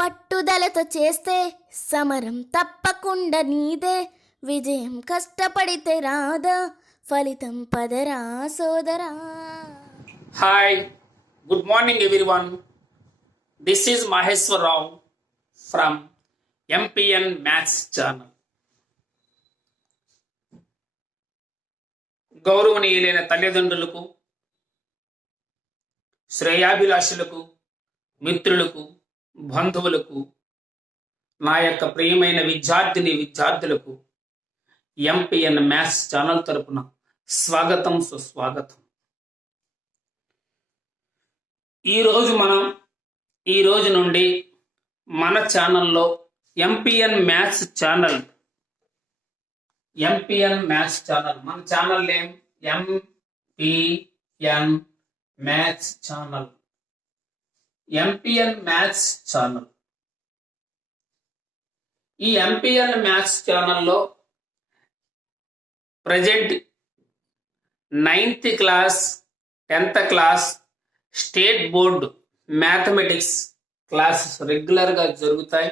పట్టుదలతో చేస్తే సమరం తప్పకుండా నీదే. విజయం కష్టపడితే రాదా, ఫలితం పదరా సోదరా. Hi, good morning everyone. This is Maheshwar Rao from MPN maths channel. గౌరవనీయులైన తల్లిదండ్రులకు, శ్రేయాభిలాషులకు, మిత్రులకు, బంధువులకు, నా యొక్క ప్రియమైన విద్యార్థులకు ఎంపీఎన్ మ్యాథ్స్ ఛానల్ తరపున స్వాగతం, సుస్వాగతం. ఈ రోజు నుండి మన ఛానల్లో ఎంపీఎన్ మ్యాథ్స్ ఛానల్ మన channel name MPN maths channel. MPN maths channel. ఈ ఎంపీఎన్ మ్యాథ్స్ ఛానల్లో present 9th class 10th class state board mathematics classes రెగ్యులర్గా జరుగుతాయి.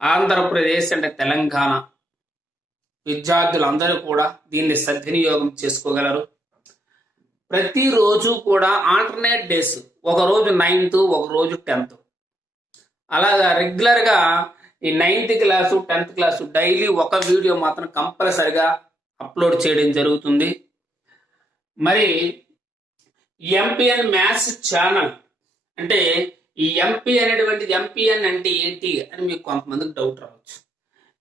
ఆంధ్రప్రదేశ్ అంటే తెలంగాణ విద్యార్థులందరూ కూడా దీన్ని సద్వినియోగం చేసుకోగలరు. ప్రతిరోజు కూడా ఆల్టర్నేట్ డేస్, ఒకరోజు 9th, ఒకరోజు 10th, అలాగా రెగ్యులర్గా ఈ 9th class 10th class daily ఒక వీడియో మాత్రం కంపల్సరిగా అప్లోడ్ చేయడం జరుగుతుంది. మరి ఎంపీఎన్ మ్యాథ్స్ ఛానల్ అంటే ఈ ఎంపీఎన్ అంటే ఏంటి అని మీకు కొంతమందికి డౌట్ రావచ్చు.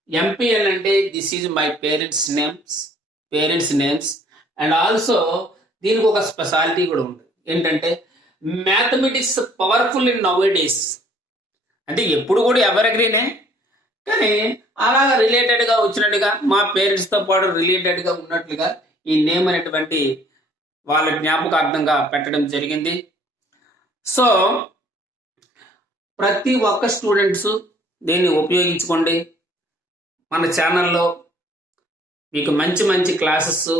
ఎంపీఎన్ అంటే this is my parents names and also దీనికి ఒక స్పెషాలిటీ కూడా ఉంది. ఏంటంటే mathematics powerful in now days. అంటే ఎప్పుడు కూడా ఎవరిగ్రీనే, కానీ అలాగా రిలేటెడ్గా వచ్చినట్టుగా మా పేరెంట్స్తో పాటు రిలేటెడ్గా ఉన్నట్లుగా ఈ నేమ్ అనేటువంటి వాళ్ళ జ్ఞాపకార్థంగా పెట్టడం జరిగింది. సో ప్రతి ఒక్క స్టూడెంట్స్ దీన్ని ఉపయోగించుకోండి. మన ఛానల్లో మీకు మంచి మంచి క్లాసెస్,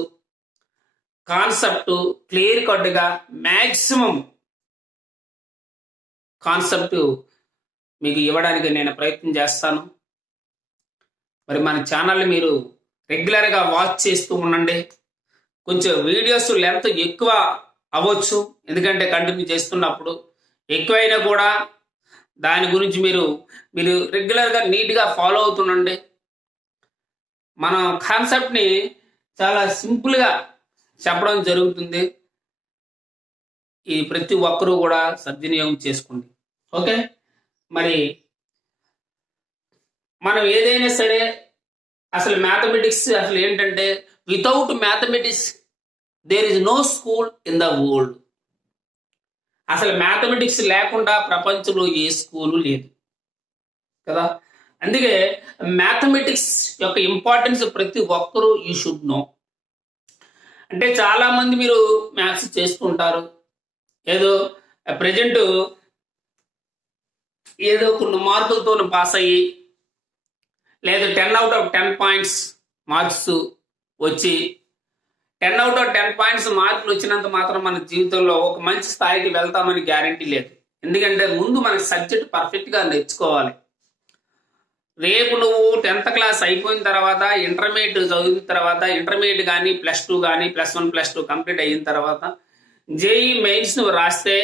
కాన్సెప్ట్ క్లియర్ కట్గా మ్యాక్సిమం కాన్సెప్ట్ మీకు ఇవ్వడానికి నేను ప్రయత్నం చేస్తాను. మరి మన ఛానల్ని మీరు రెగ్యులర్గా వాచ్ చేస్తూ ఉండండి. కొంచెం వీడియోస్ లెంత్ ఎక్కువ అవ్వచ్చు, ఎందుకంటే కంటిన్యూ చేస్తున్నప్పుడు ఎక్కువైనా కూడా దాని గురించి మీరు రెగ్యులర్గా నీట్గా ఫాలో అవుతుండండి. మన కాన్సెప్ట్ని చాలా సింపుల్గా చెప్పడం జరుగుతుంది. ఈ ప్రతి ఒక్కరూ కూడా సద్వినియోగం చేసుకోండి. ఓకే, మరి మనం ఏదైనా సరే అసలు మ్యాథమెటిక్స్ అసలు ఏంటంటే without mathematics there is no school in the world. అసలు మ్యాథమెటిక్స్ లేకుండా ప్రపంచంలో ఏ స్కూలు లేదు కదా. అందుకే మ్యాథమెటిక్స్ యొక్క ఇంపార్టెన్స్ ప్రతి ఒక్కరూ యూ షుడ్ నో. అంటే చాలా మంది మీరు మ్యాథ్స్ చేస్తుంటారు, ఏదో ప్రజెంట్ ఏదో కొన్ని మార్కులతో పాస్ అయ్యి, లేదా 10 out of 10 పాయింట్స్ మార్క్స్ వచ్చి 10 out of 10 పాయింట్స్ మార్కులు వచ్చినంత మాత్రం మన జీవితంలో ఒక మంచి స్థాయికి వెళ్తామని గ్యారంటీ లేదు. ఎందుకంటే ముందు మనకి సబ్జెక్ట్ పర్ఫెక్ట్గా నేర్చుకోవాలి. రేపు నువ్వు 10th క్లాస్ అయిపోయిన తర్వాత ఇంటర్మీడియట్ చదివిన తర్వాత, ఇంటర్మీడియట్ కానీ +2 కానీ +1 +2 కంప్లీట్ అయిన తర్వాత జేఈ మెయిన్స్ నువ్వు రాస్తే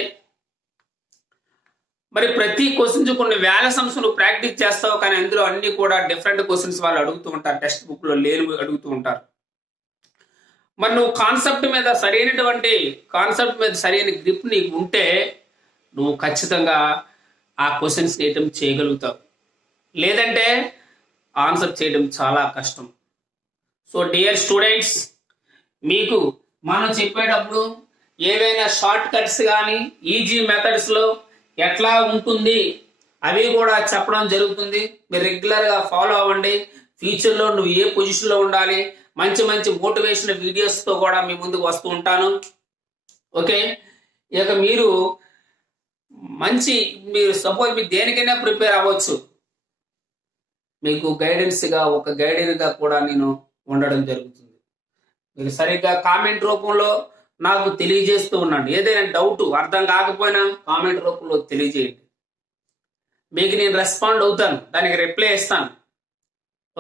మరి ప్రతి క్వశ్చన్స్ కొన్ని వేల సమస్యలు ప్రాక్టీస్ చేస్తావు, కానీ అందులో అన్ని కూడా డిఫరెంట్ క్వశ్చన్స్ వాళ్ళు అడుగుతూ ఉంటారు, టెక్స్ట్ బుక్లో లేని అడుగుతూ ఉంటారు. మరి నువ్వు కాన్సెప్ట్ మీద సరైన గ్రిప్ నీకు ఉంటే నువ్వు ఖచ్చితంగా ఆ క్వశ్చన్స్ వేయటం చేయగలుగుతావు, లేదంటే ఆన్సర్ చేయడం చాలా కష్టం. సో డియర్ స్టూడెంట్స్, మీకు మనం చెప్పేటప్పుడు ఏవైనా షార్ట్ కట్స్ కానీ ఈజీ మెథడ్స్లో ఎట్లా ఉంటుంది అవి కూడా చెప్పడం జరుగుతుంది. మీరు రెగ్యులర్గా ఫాలో అవ్వండి. ఫ్యూచర్లో నువ్వు ఏ పొజిషన్లో ఉండాలి, మంచి మంచి మోటివేషన్ వీడియోస్తో కూడా మీ ముందుకు వస్తూ ఉంటాను. ఓకే, ఇక మీరు సపోజ్ మీరు దేనికైనా ప్రిపేర్ అవ్వచ్చు, మీకు ఒక గైడెన్స్గా కూడా నేను ఉండడం జరుగుతుంది. మీరు సరిగ్గా కామెంట్ రూపంలో నాకు తెలియజేస్తూ ఉండండి. ఏదైనా డౌట్ అర్థం కాకపోయినా కామెంట్ రూపంలో తెలియజేయండి. మీకు నేను రెస్పాండ్ అవుతాను, దానికి రిప్లై ఇస్తాను.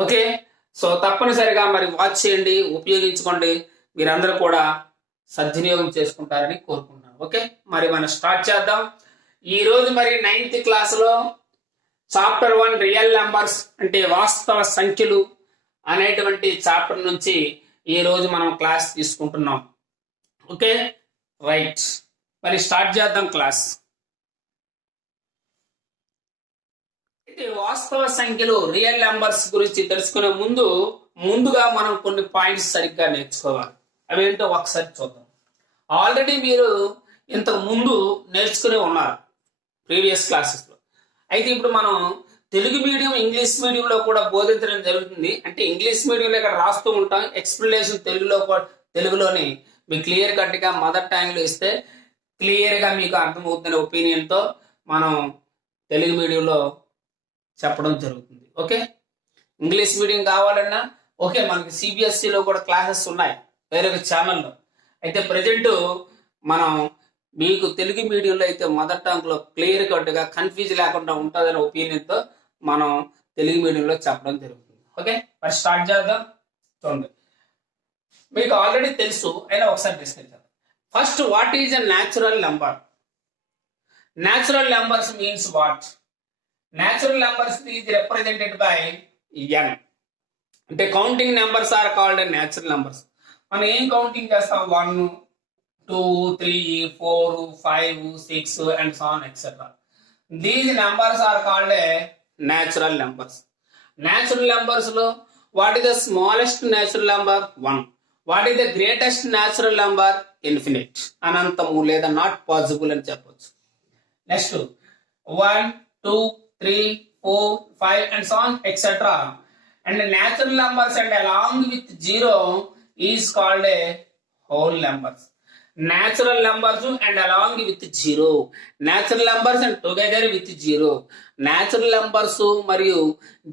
ఓకే, సో తప్పనిసరిగా మరి వాచ్ చేయండి, ఉపయోగించుకోండి, మీరందరూ కూడా సద్వినియోగం చేసుకుంటారని కోరుకుంటున్నాను. ఓకే, మరి మనం స్టార్ట్ చేద్దాం. ఈ రోజు మరి 9th క్లాసులో చాప్టర్ 1 రియల్ నెంబర్స్ అంటే వాస్తవ సంఖ్యలు అనేటువంటి చాప్టర్ నుంచి ఈ రోజు మనం క్లాస్ తీసుకుంటున్నాం. ఓకే రైట్, మరి స్టార్ట్ చేద్దాం క్లాస్. అయితే వాస్తవ సంఖ్యలు రియల్ నెంబర్స్ గురించి తెలుసుకునే ముందుగా మనం కొన్ని పాయింట్స్ సరిగ్గా నేర్చుకోవాలి. అవేంటో ఒకసారి చూద్దాం. ఆల్రెడీ మీరు ఇంతకు ముందు నేర్చుకునే ఉన్నారు ప్రీవియస్ క్లాసెస్లో. అయితే ఇప్పుడు మనం తెలుగు మీడియం ఇంగ్లీష్ మీడియంలో కూడా బోధించడం జరుగుతుంది. అంటే ఇంగ్లీష్ మీడియంలో ఇక్కడ రాస్తూ ఉంటాం, ఎక్స్ప్లెనేషన్ తెలుగులోని మీకు క్లియర్ కట్గా మదర్ టంగ్లో ఇస్తే క్లియర్గా మీకు అర్థమవుతున్న ఒపీనియన్తో మనం తెలుగు మీడియంలో చెప్పడం జరుగుతుంది. ఓకే, ఇంగ్లీష్ మీడియం కావాలన్నా ఓకే, మనకి సిబిఎస్ఈలో కూడా క్లాసెస్ ఉన్నాయి వేరొక ఛానల్లో. అయితే ప్రజెంట్ మనం మీకు తెలుగు మీడియంలో అయితే మదర్ టంగ్లో క్లియర్ కట్గా కన్ఫ్యూజ్ లేకుండా ఉంటుందనే ఒపీనియన్తో మనం తెలుగు మీడియంలో చెప్పడం జరుగుతుంది. ఓకే, మరి స్టార్ట్ చేద్దాం. చూడండి, మీకు ఆల్రెడీ తెలుసు అయినా ఒకసారి డిస్కస్ చేద్దాం. First, what is a natural number? Natural numbers means what? Natural numbers is represented by n. అంటే counting numbers are called natural numbers. మనం ఏం కౌంటింగ్ చేస్తాం? 1, 2, 3, 4, 5, 6 and so on etc. These numbers are called natural numbers. Natural numbers lo what is the smallest natural number? 1. What is the greatest natural number? Infinite. Anantamu leda not possible అని చెప్పొచ్చు. Next 1, 2, 3, 4, 5 and so on etc. And the natural numbers and along with 0 is called a whole numbers. Natural numbers and along with 0, natural numbers and together with 0, natural numbers మరియు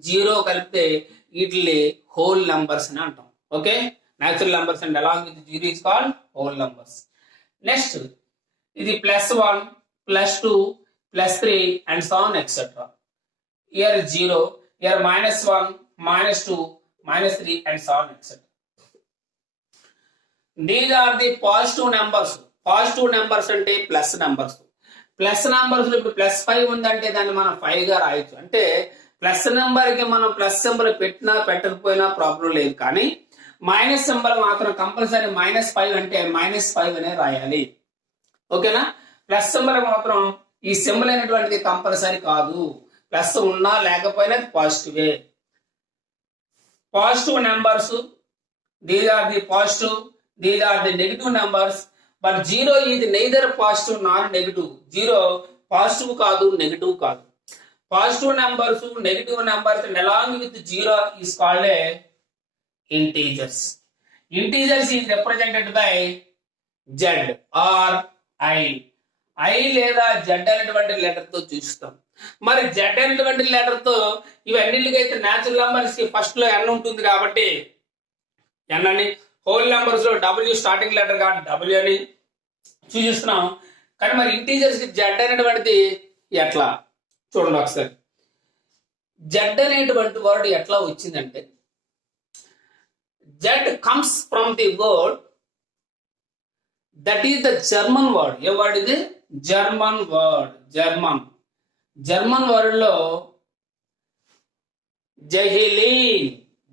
0 కలిపితే వీటిని whole numbers అని అంటాం. Okay, natural numbers and along with 0 is called whole numbers. Next, ఇది +1, +2, +3 and so on etc. Here 0, here -1, -2, -3 and so on etc. These are the positive numbers. Positive numbers అంటే plus numbers. Plus numbers ఇప్పుడు +5 ఉందంటే దాన్ని మనం 5 గా రాయొచ్చు. అంటే plus number కి మనం ప్లస్ సింబల్ పెట్టినా పెట్టకపోయినా ప్రాబ్లం లేదు. కానీ మైనస్ సింబల్ మాత్రం కంపల్సరీ -5 అంటే -5 అనే రాయాలి. ఓకేనా? ప్లస్ సింబల్ మాత్రం ఈ సింబల్ అనేటువంటిది కంపల్సరీ కాదు. ప్లస్ ఉన్నా లేకపోయినా పాజిటివే. Positive numbers, these are the positive, these are the negative numbers, but 0 is neither positive nor negative. 0 positive కాదు, నెగటివ్ కాదు. Positive numbers, negative numbers and along with 0 is called a integers. Integers is represented by z or i. I లేదా z అనేటువంటి letter తో చూస్తాం. మరి z అనేటువంటి letter తో ఇవన్నిటికైతే natural numbers కి ఫస్ట్ లో n ఉంటుంది కాబట్టి n అని, హోల్ నెంబర్స్ లో W స్టార్టింగ్ లెటర్ కాబట్టి W అని చూపిస్తున్నాం. కానీ మరి ఇంటీజర్స్ కి జెడ్ అనేటువంటిది ఎట్లా చూడండి ఒకసారి. జెడ్ అనేటువంటి వర్డ్ ఎట్లా వచ్చిందంటే, Z comes from the word that is the German word. ఏ వర్డ్ ఇది? German word. జర్మన్ వర్డ్ లో జహెలీన్,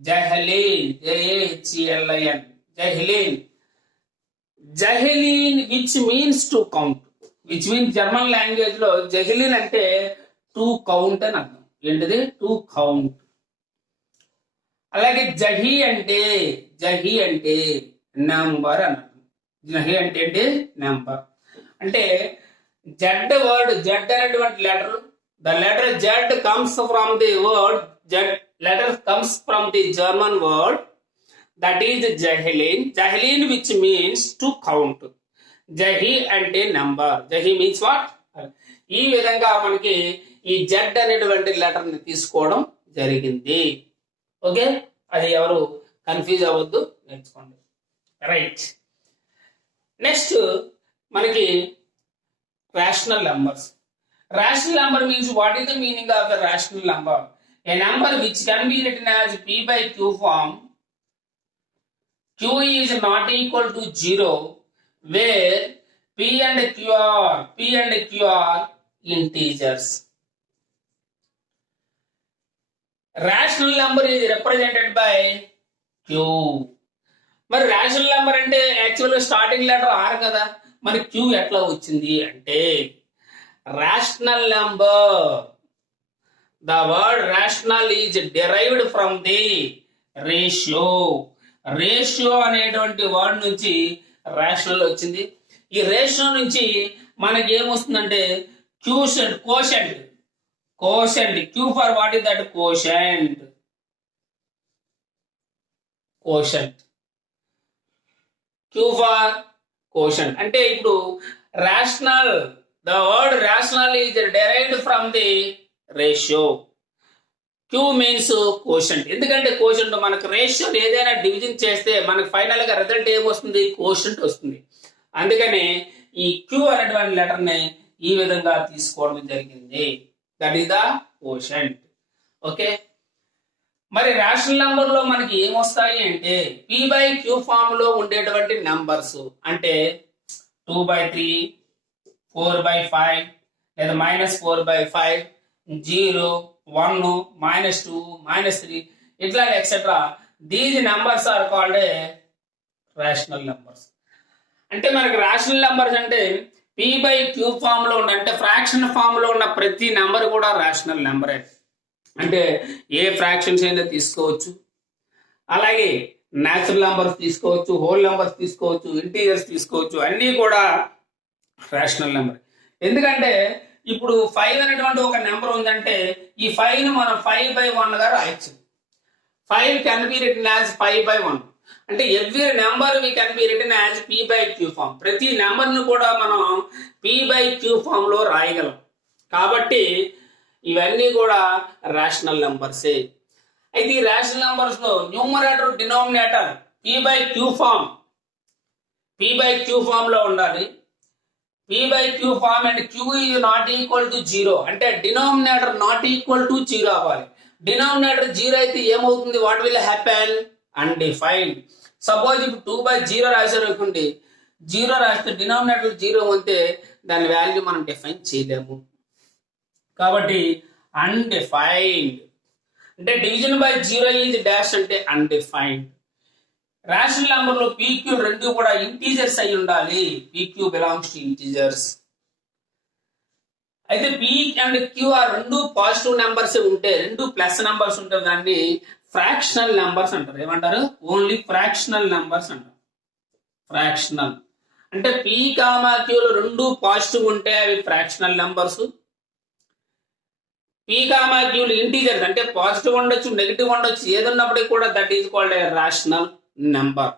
JAHLIN, జహెలీన్ which means to count, which means German language లో జహెలీన్ అంటే టు కౌంట్ అని అర్థం. ఏంటిది? To count. అలాగే జహీ అంటే నెంబర్ అని అర్థం. జహీ అంటే ఏంటి? నెంబర్. అంటే జెడ్ వర్డ్, జెడ్ అనేటువంటి letter, the letter Z comes from the word, Z letter comes from the German word that is Jahilin which means to count. Jahi అంటే నెంబర్. Jahi means what? ఈ విధంగా మనకి ఈ Z అనేటువంటి letter ని తీసుకోవడం జరిగింది. ఓకే, అది ఎవరు కన్ఫ్యూజ్ అవ్వద్దు, నేర్చుకోండి. రైట్, నెక్స్ట్ మనకి rational numbers. Rational number means what is the meaning of a rational number? A number which can be written as P by Q form. Q is not equal to 0 where P and Q are integers. Rational number is represented by Q. మరి rational number అంటే యాక్చువల్గా starting letter R కదా, మరి queue ఎట్లా వచ్చింది అంటే rational number, the word rational is derived from the ratio. Ratio అనేటువంటి word నుంచి రేషనల్ వచ్చింది. ఈ రేషియో నుంచి మనకి ఏమొస్తుందంటే quotient. Q for what is that? Quotient. Q for quotient. అంటే ఇప్పుడు rational, the word rational is derived from the ratio. Q means quotient. ఎందుకంటే కోషెంట్ మనకు రేషియో ఏదైనా డివిజన్ చేస్తే మనకు ఫైనల్ గా రిజల్ట్ ఏమొస్తుంది? కోషెంట్ వస్తుంది. అందుకనే ఈ క్యూ అనేటువంటి లెటర్ ని ఈ విధంగా తీసుకోవడం జరిగింది. That is the quotient. Okay, మరి రేషనల్ నంబర్ లో మనకి ఏమొస్తాయి అంటే P by Q ఫామ్ లో ఉండేటువంటి నంబర్స్ అంటే 2/3, 4/5 లేదా -4/5, 0, 1, -2, -3 ఇట్లా etcetera. These numbers are called rational numbers. అంటే మనకి రేషనల్ నంబర్స్ అంటే P by Q ఫామ్ లో ఉన్న, అంటే ఫ్రాక్షన్ ఫామ్ లో ఉన్న ప్రతి నెంబర్ కూడా రేషనల్ నెంబరే. అంటే ఏ ఫ్రాక్షన్స్ అయినా తీసుకోవచ్చు, అలాగే న్యాచురల్ నంబర్స్ తీసుకోవచ్చు, హోల్ నంబర్స్ తీసుకోవచ్చు, ఇంటీజర్స్ తీసుకోవచ్చు, అన్నీ కూడా రేషనల్ నెంబర్. ఎందుకంటే ఇప్పుడు 5 అనేటువంటి ఒక నెంబర్ ఉందంటే ఈ 5 ను మనం 5/1 గా రాయొచ్చు. 5 కెన్ బి రిటన్ యాజ్ 5/1. అంటే every number we can be written as P by Q form. ప్రతి నెంబర్ ను కూడా మనం P by Q ఫామ్ లో రాయగలం. కాబట్టి ఇవన్నీ కూడా రేషనల్ నంబర్సే. అయితే ఈ రేషనల్ నంబర్స్ లో numerator denominator P by Q form లో ఉండాలి. P by Q form and Q is not equal to 0 అంటే డినామినేటర్ నాట్ ఈక్వల్ టు 0 అవ్వాలి. డినామినేటర్ 0 అయితే ఏమవుతుంది? What will happen? Undefined. Suppose ఇప్పుడు 2/0 రాశారు అనుకోండి, 0 రాస్తే డినామినేటర్ 0 ఉంటే దాని వాల్యూ మనం డిఫైన్ చేయలేము. కాబట్టి అన్డిఫైన్డ్ అంటే డివిజన్ బై 0 ఈజ్ డాష్ అంటే అన్డిఫైన్డ్. రేషనల్ నెంబర్ లో PQ రెండు కూడా ఇంటీజర్స్ అయి ఉండాలి. PQ belongs to integers. అయితే P అండ్ Q ఆర్ రెండు పాజిటివ్ నెంబర్స్ ఉంటే, రెండు ప్లస్ నెంబర్స్ ఉంటే దాన్ని ఫ్రాక్షనల్ నెంబర్స్ అంటారు. ఏమంటారు? ఓన్లీ ఫ్రాక్షనల్ నెంబర్స్ అంటారు. ఫ్రాక్షనల్ అంటే P, Q రెండు పాజిటివ్ ఉంటే అవి fractional numbers. P, Q integers అంటే పాజిటివ్ ఉండొచ్చు, నెగిటివ్ ఉండొచ్చు, ఏదున్నప్పటికీ కూడా that is called a rational number.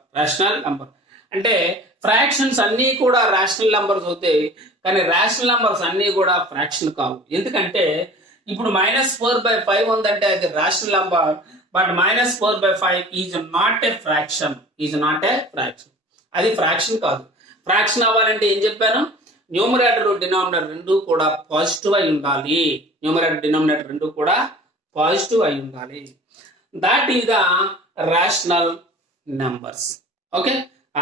అంటే ఫ్రాక్షన్స్ అన్ని కూడా రేషనల్ నెంబర్స్ అవుతాయి, కానీ రేషనల్ నెంబర్స్ అన్ని కూడా ఫ్రాక్షన్ కావు. ఎందుకంటే ఇప్పుడు -4/5 ఉందంటే అది rational number, but -4/5 is not a fraction. అది ఫ్రాక్షన్ కాదు. ఫ్రాక్షన్ అవ్వాలంటే ఏం చెప్పాను? న్యూమరేటర్ డినామినేటర్ రెండు కూడా పాజిటివ్ అయి ఉండాలి. That is the rational numbers. Okay,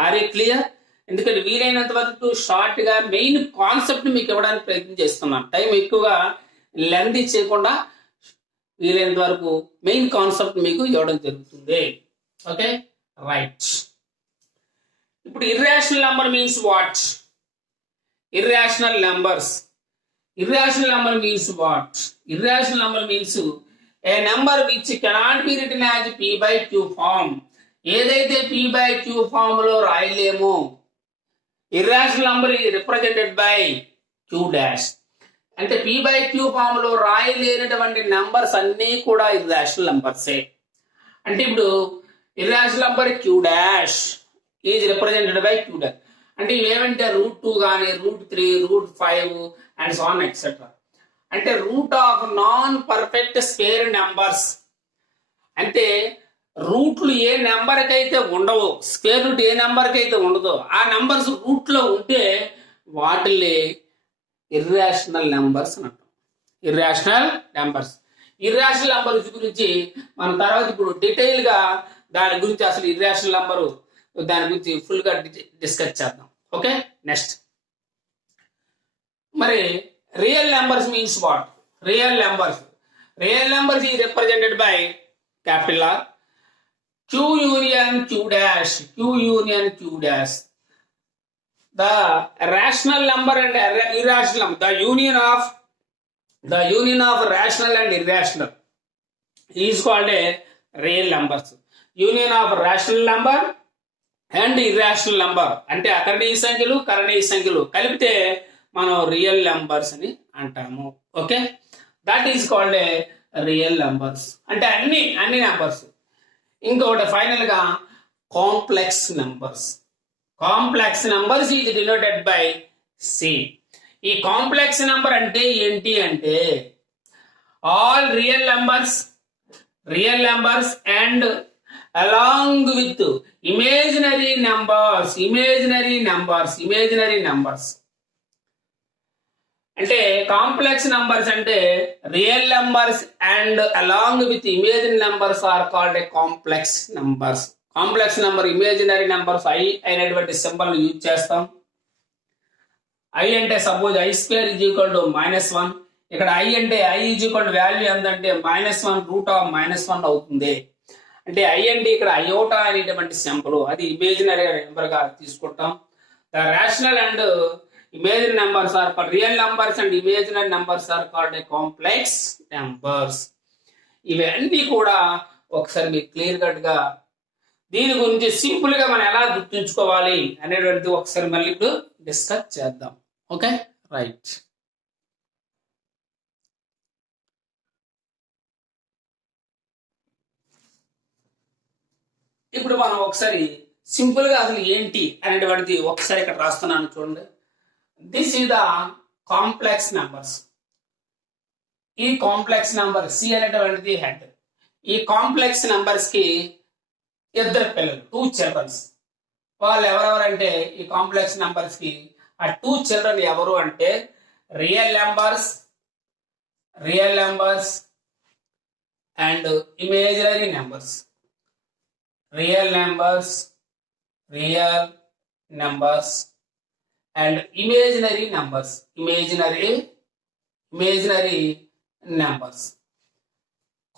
are a clear? ఎందుకంటే వీలైనంత వరకు షార్ట్ గా మెయిన్ కాన్సెప్ట్ మీకు ఇవ్వడానికి ప్రయత్నం చేస్తున్నాను. టైం ఎక్కువగా లెంత్ చేయకుండా వీలైనంత వరకు మెయిన్ కాన్సెప్ట్ మీకు ఇవ్వడం జరుగుతుంది. Okay, right. ఇప్పుడు irrational number means what? Irrational numbers means what? Irrational number means a number which cannot be written as P by Q form. ఏదైతే P by Q form లో రాయలేమో, irrational number is represented by Q dash. అంటే P by Q form లో రాయలేనటువంటి numbers అన్నీ కూడా irrational numbers. అంటే ఇప్పుడు irrational number Q dash is represented by Q dash. అంటే ఏమంటే √2 కానీ √3, √5 అండ్ సో ఆన్ ఎక్సెట్రా. అంటే root of non perfect square numbers. అంటే రూట్లు ఏ నెంబర్కి అయితే ఉండవో, స్క్వేర్ రూట్ ఏ నెంబర్కి అయితే ఉండదో ఆ నెంబర్స్ రూట్ లో ఉంటే వాటిని ఇర్రేషనల్ నెంబర్స్ అని అంటాం. Irrational numbers. ఇర్రాషనల్ నెంబర్స్ గురించి మనం తర్వాత ఇప్పుడు డీటెయిల్ గా దాని గురించి అసలు ఇర్రాషనల్ నెంబరు దాని గురించి ఫుల్ గా డిస్కస్ చేద్దాం. ఓకే, నెక్స్ట్ మరి real numbers means what? Real numbers ఈ represented by capital R, Q union Q dash, Q union Q dash. The rational number and irrational number, the union of rational and irrational is called a real numbers. Union of rational number and irrational number అంటే అకరణీయ సంఖ్యలు కలిపితే మనం real numbers అని అంటాము. Okay, that is called a real numbers. అంటే అన్ని numbers. ఇంకొకటి final గా complex numbers is denoted by C. ఈ కాంప్లెక్స్ నంబర్ అంటే ఏంటి అంటే all real numbers and along with imaginary numbers. అంటే కాంప్లెక్స్ నంబర్స్ అంటే real numbers and along with imaginary numbers are called a complex numbers. Complex number imaginary numbers i అనేటువంటి symbol use చేస్తాం. I అంటే suppose i square is equal to -1. ఇక్కడ I అంటే I is equal to value ఎంతంటే -1 root of -1 అవుతుంది. అంటే I అంటే ఇక్కడ అయోటా అనేటువంటి సింబల్, అది ఇమేజినరీ నెంబర్ గా తీసుకుంటాం. The rational and imaginary numbers are called real numbers and imaginary numbers are called a complex numbers. ఇవన్నీ కూడా ఒకసారి మీకు క్లియర్ కట్ గా దీని గురించి సింపుల్ గా మనం ఎలా గుర్తుంచుకోవాలి అనేటువంటిది ఒకసారి మళ్ళీ ఇప్పుడు డిస్కస్ చేద్దాం. Okay, right. ఇప్పుడు మనం ఒకసారి సింపుల్ గా అసలు ఏంటి అనేటువంటిది ఒకసారి ఇక్కడ రాస్తున్నాను చూడండి. This is the complex numbers. ఈ కాంప్లెక్స్ నంబర్ సి అనేటువంటిది హెడ్. ఈ కాంప్లెక్స్ నంబర్స్ కి ఇద్దరు పిల్లలు, 2 చిల్డ్రన్స్. వాళ్ళు ఎవరెవరంటే ఈ కాంప్లెక్స్ నంబర్స్ కి ఆ 2 చిల్డ్రన్ ఎవరు అంటే real numbers and imaginary numbers. Real numbers and imaginary numbers.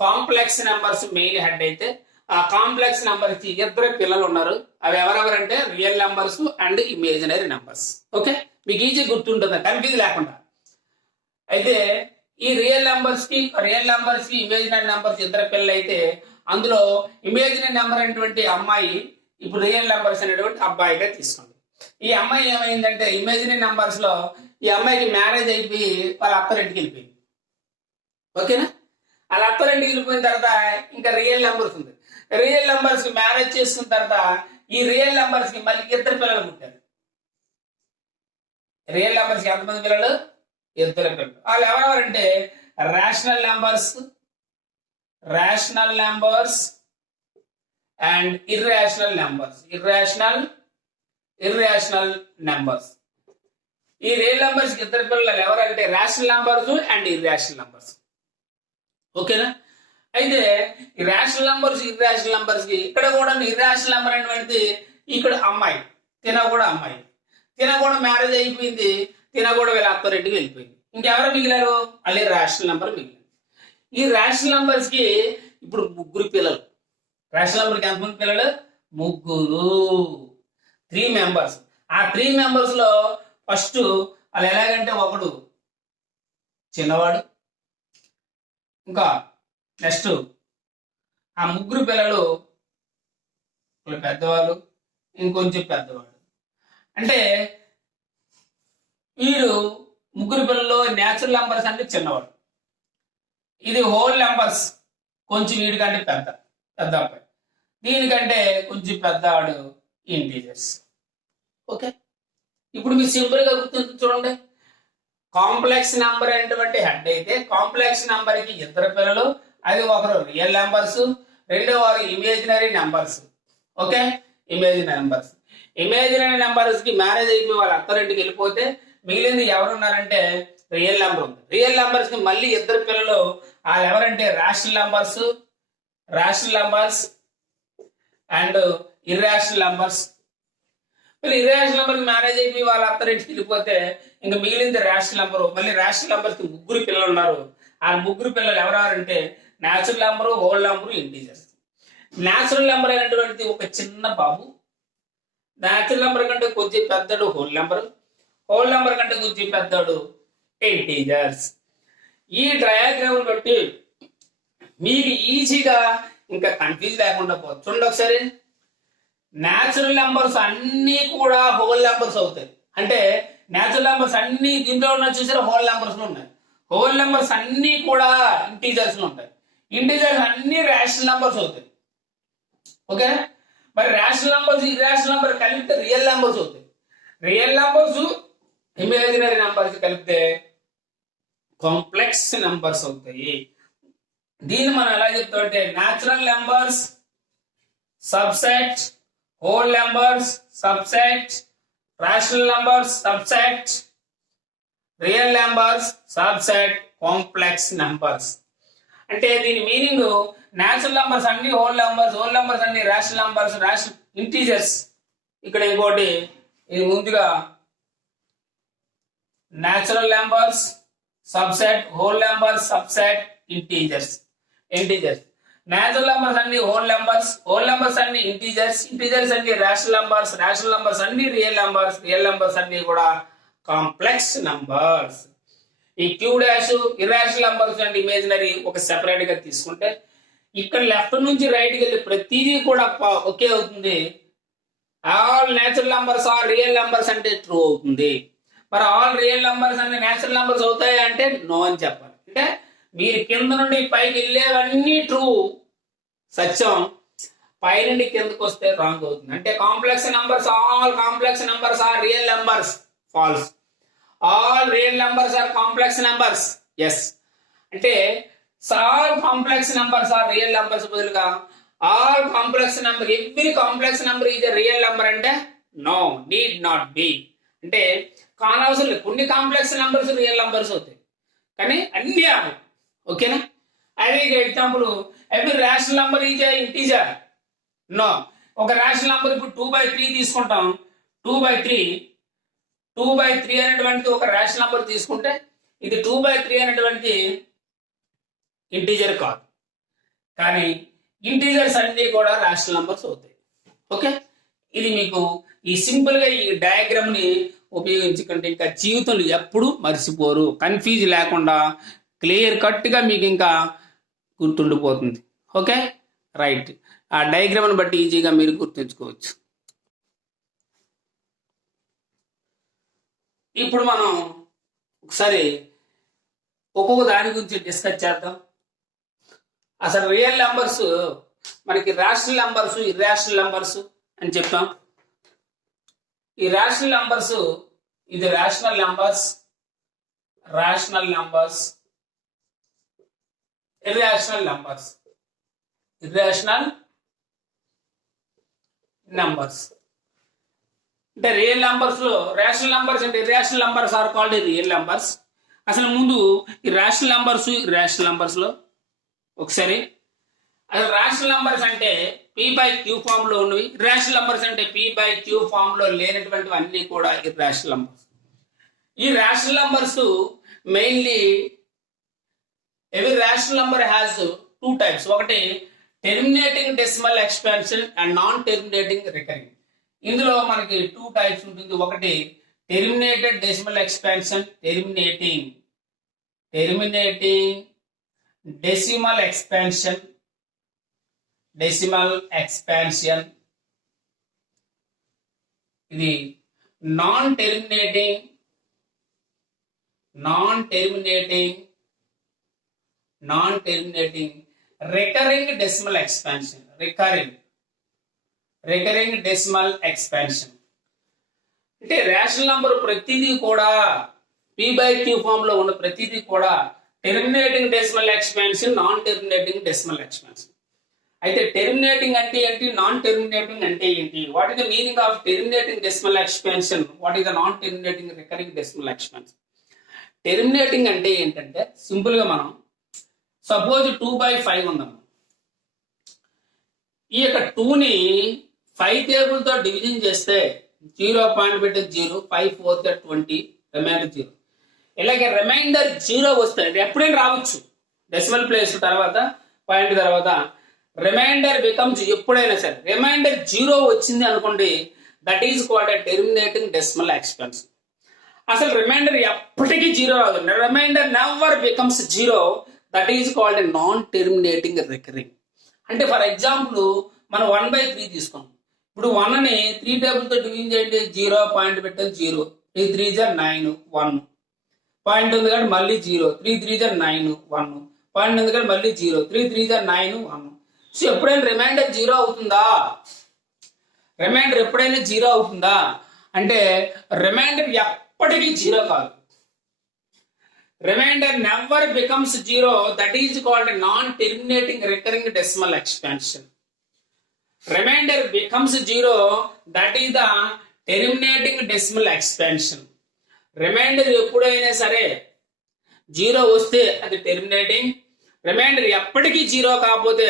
Complex numbers main head అయితే ఆ కాంప్లెక్స్ నంబర్ కి ఇద్దరు పిల్లలు ఉన్నారు. అవి ఎవరెవరంటే real numbers and imaginary numbers. Okay, మీకు ఈజీ గుర్తుంటుంది, కన్ఫ్యూజ్ లేకుండా. అయితే ఈ రియల్ నంబర్స్ కి ఇమేజినరీ నంబర్స్ ఇద్దరు పిల్లలు అయితే అందులో ఇమేజినరీ నెంబర్ అనేటువంటి అమ్మాయి ఇప్పుడు రియల్ నంబర్స్ అనేటువంటి అబ్బాయిగా తీసుకోండి. ఈ అమ్మాయి ఏమైందంటే ఇమేజినరీ నంబర్స్ లో ఈ అమ్మాయికి మ్యారేజ్ అయిపోయి వాళ్ళ అత్తరింటికి వెళ్ళిపోయింది. ఓకేనా, వాళ్ళ అత్తరింటికి వెళ్ళిపోయిన తర్వాత ఇంకా రియల్ నంబర్స్ ఉంది. రియల్ నంబర్స్ కి మ్యారేజ్ చేసుకున్న తర్వాత ఈ రియల్ నంబర్స్ కి మళ్ళీ ఇద్దరు పిల్లలు పుట్టారు. రియల్ నంబర్స్ కి ఎంతమంది పిల్లలు? ఇద్దరు పిల్లలు. వాళ్ళు ఎవరెవరంటే rational numbers and irrational numbers. ఈ రియల్ నంబర్స్ కి ఇద్దరు పిల్లలు ఎవరంటే rational numbers and irrational numbers. ఓకేనా, అయితే ఈ రేషనల్ నంబర్స్ ఇర్రేషనల్ నంబర్స్ కి ఇక్కడ కూడా ఇర్రేషనల్ నంబర్ అనేటువంటిది ఇక్కడ అమ్మాయి తిన కూడా మ్యారేజ్ అయిపోయింది. తిన కూడా వీళ్ళ అత్తరింటికి వెళ్ళిపోయింది. ఇంకెవరు మిగిలారు? అల్లే రేషనల్ నంబర్ మిగిలింది. ఈ రేషనల్ నంబర్స్ కి ఇప్పుడు 3 పిల్లలు. రేషనల్ నంబర్ కి ఎంతమంది పిల్లలు? 3. 3 మెంబర్స్. ఆ 3 మెంబర్స్ లో ఫస్ట్ వాళ్ళు ఎలాగంటే ఒకడు చిన్నవాడు, ఇంకా నెక్స్ట్ ఆ 3 పిల్లలు పెద్దవాళ్ళు, ఇంకొంచెం పెద్దవాడు. అంటే వీడు 3 పిల్లలు న్యాచురల్ నంబర్స్ అంటే చిన్నవాడు. ఇది హోల్ నంబర్స్ కొంచెం వీడికంటే పెద్ద అబ్బాయి, దీనికంటే కొంచెం పెద్దవాడు ఇంటీజర్స్. ఓకే, ఇప్పుడు మీరు సింపుల్ గా గుర్తు చూడండి. కాంప్లెక్స్ నంబర్ అనేటువంటి హెడ్ అయితే కాంప్లెక్స్ నంబర్ కి ఇద్దరు పిల్లలు, అది ఒకరు రియల్ నంబర్స్, రెండో వారు imaginary numbers. Okay, imaginary numbers కి మ్యారేజ్ అయిపోయి వాళ్ళ అత్తరింటికి వెళ్ళిపోతే మిగిలింది ఎవరున్నారంటే రియల్ నెంబర్ ఉంది. రియల్ నెంబర్స్ కి మళ్ళీ ఇద్దరు పిల్లలు వాళ్ళు ఎవరంటే rational numbers and irrational numbers. మళ్ళీ ఇర్రేషనల్ నెంబర్ మ్యారేజ్ అయిపోయి వాళ్ళ అత్తరింటికి వెళ్ళిపోతే ఇంకా మిగిలింది రేషనల్ నెంబర్. మళ్ళీ రేషనల్ నెంబర్స్ కి 3 పిల్లలు ఉన్నారు. ఆ 3 పిల్లలు ఎవరెవరంటే natural number, whole number, integers. Natural number అయినటువంటి ఒక చిన్న బాబు, న్యాచురల్ నెంబర్ కంటే కొద్దిగా పెద్దడు హోల్ నెంబర్ కంటే కొద్దిగా పెద్దడు ఇంటీజర్స్. ఈ డయాగ్రామ్ బట్టి మీకు ఈజీగా ఇంకా కన్ఫ్యూజ్ లేకుండా పోతుంది. చూడండి ఒకసారి, న్యాచురల్ నెంబర్స్ అన్ని కూడా హోల్ నెంబర్స్ అవుతాయి. అంటే న్యాచురల్ నెంబర్స్ అన్ని దీంట్లో ఉన్న చూసారా హోల్ నెంబర్స్ ఉన్నాయి. హోల్ నెంబర్స్ అన్ని కూడా ఇంటీజర్స్ ఉంటాయి. ఇంటీజర్స్ అన్ని రేషనల్ నెంబర్స్ అవుతాయి. ఓకే, మరి రేషనల్ నెంబర్స్ ఇర్రేషనల్ నెంబర్ కలిపితే రియల్ నెంబర్స్ అవుతాయి. రియల్ నెంబర్స్ ఇమాజినరీ నెంబర్స్ కలిపితే కాంప్లెక్స్ నెంబర్స్ అవుతాయి. దీన్ని మనం ఎలా చెప్తామంటే natural numbers subset, whole numbers subset, rational numbers subset, real numbers subset, complex numbers. అంటే దీని మీనింగ్ న్యాచురల్ నెంబర్స్ అన్ని హోల్ నెంబర్స్ అన్ని రేషనల్ నెంబర్స్, ఇంటీజర్స్. ఇక్కడ ఇంకోటి ఇది ముందుగా natural numbers subset, whole numbers subset, integers. Natural numbers అన్ని whole numbers అన్ని ఇంటీజర్స్ అన్ని రేషనల్ నెంబర్స్ అన్ని రియల్ నెంబర్స్ అన్ని కూడా కాంప్లెక్స్ నెంబర్స్. ఈ Q dash irrational numbers and imaginary ఒక సెపరేట్ గా తీసుకుంటే ఇక్కడ లెఫ్ట్ నుంచి రైట్ కి వెళ్ళి ప్రతిదీ కూడా ఒకే అవుతుంది. All natural numbers are real numbers అంటే ట్రూ అవుతుంది. మరి ఆల్ రియల్ నెంబర్స్ అన్ని న్యాచురల్ నెంబర్స్ అవుతాయి అంటే నో అని చెప్పాలి. అంటే మీరు కింద నుండి పైకి వెళ్ళేవన్నీ ట్రూ సత్యం, పై నుండి కిందకు వస్తే రాంగ్ అవుతుంది. అంటే complex numbers all complex numbers are real numbers false. All real numbers are complex numbers yes. అంటే all complex numbers are real numbers బదులుగా all complex number every complex number is real number అంటే no, need not be. అంటే కానవసరం లేదు. కొన్ని complex numbers real numbers అవుతాయి కానీ అన్ని అవ్వవు. ఓకేనా? అదే example every rational number is integer no. ఒక రేషనల్ నెంబర్ ఇప్పుడు 2/3 తీసుకుంటాం. 2/3 అనేటువంటిది ఒక రేషనల్ నెంబర్ తీసుకుంటే ఇది 2/3 అనేటువంటిది ఇంటీజర్ కాదు, కానీ ఇంటీజర్స్ అన్ని కూడా రేషనల్ నెంబర్స్ అవుతాయి. ఓకే, ఇది మీకు ఈ సింపుల్ గా ఈ డయాగ్రామ్ ని ఉపయోగించుకుంటే ఇంకా జీవితంలో ఎప్పుడు మర్చిపోరు. కన్ఫ్యూజ్ లేకుండా క్లియర్ కట్ గా మీకు ఇంకా గుర్తుండిపోతుంది. ఓకే రైట్, ఆ డయాగ్రామ్ని బట్టి ఈజీగా మీరు గుర్తుంచుకోవచ్చు. ఇప్పుడు మనం ఒకసారి ఒక్కొక్క దాని గురించి డిస్కస్ చేద్దాం. అసలు రియల్ నెంబర్స్ మనకి రేషనల్ నెంబర్స్ ఇర్రేషనల్ నెంబర్స్ అని చెప్పాం. ఈ రేషనల్ నెంబర్స్ ఇది రేషనల్ నెంబర్స్ ఇర్రేషనల్ నెంబర్స్. అంటే రియల్ నెంబర్స్ లో rational numbers and irrational numbers are called real numbers. అసలు ముందు ఈ రేషనల్ నెంబర్స్ ఇర్రేషనల్ నెంబర్స్ లో ఒకసారి అసలు రేషనల్ నెంబర్స్ అంటే P/Q ఫామ్ లో ఉన్నవి, ఇర్రేషనల్ నెంబర్స్ అంటే P/Q ఫామ్ లో లేనటువంటివి అన్ని కూడా ఇర్రేషనల్ నెంబర్స్. ఈ rational numbers mainly every rational number has 2 types. ఒకటి terminating decimal expansion and non terminating recurring. ఇందులో మనకి 2 types ఉంటుంది. ఒకటి terminated decimal expansion, terminating decimal expansion. ఇది non terminating recurring decimal expansion. recurring decimal expansion అంటే rational number ప్రతిదీ కూడా P/Q form లో ఉన్న ప్రతిదీ కూడా terminating decimal expansion, non terminating decimal expansion. అయితే టెర్మినేటింగ్ అంటే ఏంటి, నాన్ టెర్మినేటింగ్ అంటే ఏంటి, what is the meaning of terminating decimal expansion, what is the non terminating recurring decimal expansion. Terminating అంటే ఏంటంటే సింపుల్ గా మనం సపోజ్ 2/5 ఉందమ్మా. ఈ యొక్క 2ని 5 టేబుల్ తో డివిజన్ చేస్తే 0.0 5 4 20 రిమైండర్ 0. ఇలాగే రిమైండర్ 0 వస్తే అది ఎప్పుడైనా రావచ్చు. డెసిమల్ ప్లేస్ తర్వాత పాయింట్ తర్వాత రిమైండర్ బికమ్స్ ఎప్పుడైనా సరే రిమైండర్ 0 వచ్చింది అనుకోండి, that is called a terminating decimal expansion. అసలు రిమైండర్ ఎప్పటికీ 0 రాదు. Remainder never becomes 0, that is called a non terminating recurring. అంటే ఫర్ ఎగ్జాంపుల్ మనం 1/3 తీసుకున్నాం. ఇప్పుడు 1ని 3 టేబుల్ తో డివిజన్ చేయండి, 0 పాయింట్ పెట్టాలి 0, 3 3 9 1 పాయింట్ ఉంది కానీ మళ్ళీ 0, 3 3 9 1 పాయింట్ ఉంది కానీ మళ్ళీ 0, 3 3 9 1. సో ఎప్పుడైనా రిమైండర్ 0 అవుతుందా? రిమైండర్ ఎప్పుడైనా 0 అవుతుందా అంటే రిమైండర్ ఎప్పటికీ 0 కాదు. Remainder never becomes 0, that is called non terminating recurring decimal expansion. Remainder becomes 0, that is the terminating decimal expansion. Remainder ఎప్పుడైనా సరే 0 వస్తే అది టెర్మినేటింగ్. రిమైండర్ ఎప్పటికీ 0 కాకపోతే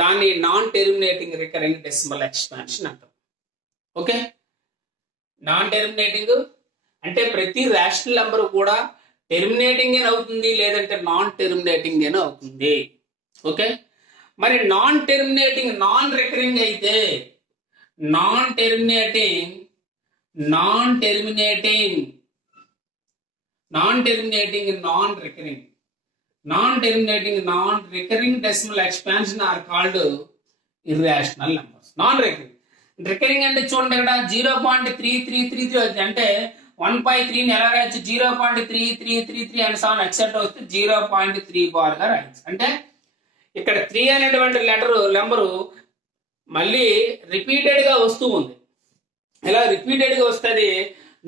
దాన్ని non terminating recurring decimal expansion అంటాం. ఓకే, నాన్ టెర్మినేటింగ్ అంటే ప్రతి రేషనల్ నెంబర్ కూడా టెర్మినేటింగ్ అని అవుతుంది, లేదంటే నాన్ టెర్మినేటింగ్ అని అవుతుంది. ఓకే, మరి నాన్ టెర్మినేటింగ్ నాన్ రికరింగ్ అయితే non terminating non terminating non terminating non recurring non terminating non recurring decimal expansion are called irrational numbers. Non recurring recurring అంటే చూడండి ఇక్కడ 0.3333 అంటే 1/3ని ఎలా రాయొచ్చు, 0.3333 అండ్ 7 ఎక్సెట్రా వస్తే 0.3 బార్ గా రాయొచ్చు. అంటే ఇక్కడ 3 అనేటువంటి నెంబరు మళ్ళీ రిపీటెడ్ గా వస్తూ ఉంది. ఇలా రిపీటెడ్ గా వస్తుంది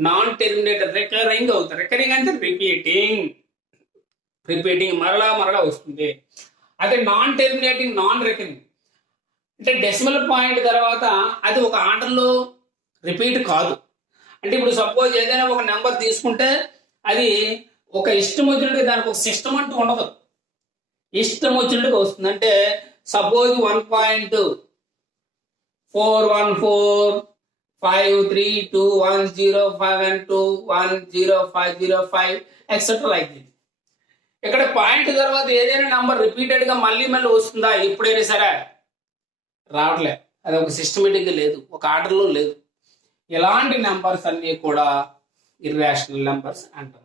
నాన్ టెర్మినేటర్ రికరింగ్ అవుతుంది. రికరింగ్ అంటే రిపీటింగ్ మరలా మరలా వస్తుంది. అదే నాన్ టెర్మినేటింగ్ నాన్ రికరింగ్ అంటే డెసిమల్ పాయింట్ తర్వాత అది ఒక ఆర్డర్లో రిపీట్ కాదు. అంటే ఇప్పుడు సపోజ్ ఏదైనా ఒక నెంబర్ తీసుకుంటే అది ఒక ఇష్టం వచ్చినట్టు, దానికి ఒక సిస్టమ్ అంటూ ఉండదు, ఇష్టం వచ్చినట్టుగా వస్తుంది. అంటే సపోజ్ 1.41452105105 ఎక్సెట్రా లైక్ దిస్. ఇక్కడ పాయింట్ తర్వాత ఏదైనా నంబర్ రిపీటెడ్ గా మళ్ళీ మళ్ళీ వస్తుందా? ఎప్పుడైనా సరే రావట్లే. అది ఒక సిస్టమేటిక్ లేదు, ఒక ఆర్డర్లో లేదు. ఇలాంటి నెంబర్స్ అన్ని కూడా ఇర్రేషనల్ నెంబర్స్ అంటాం.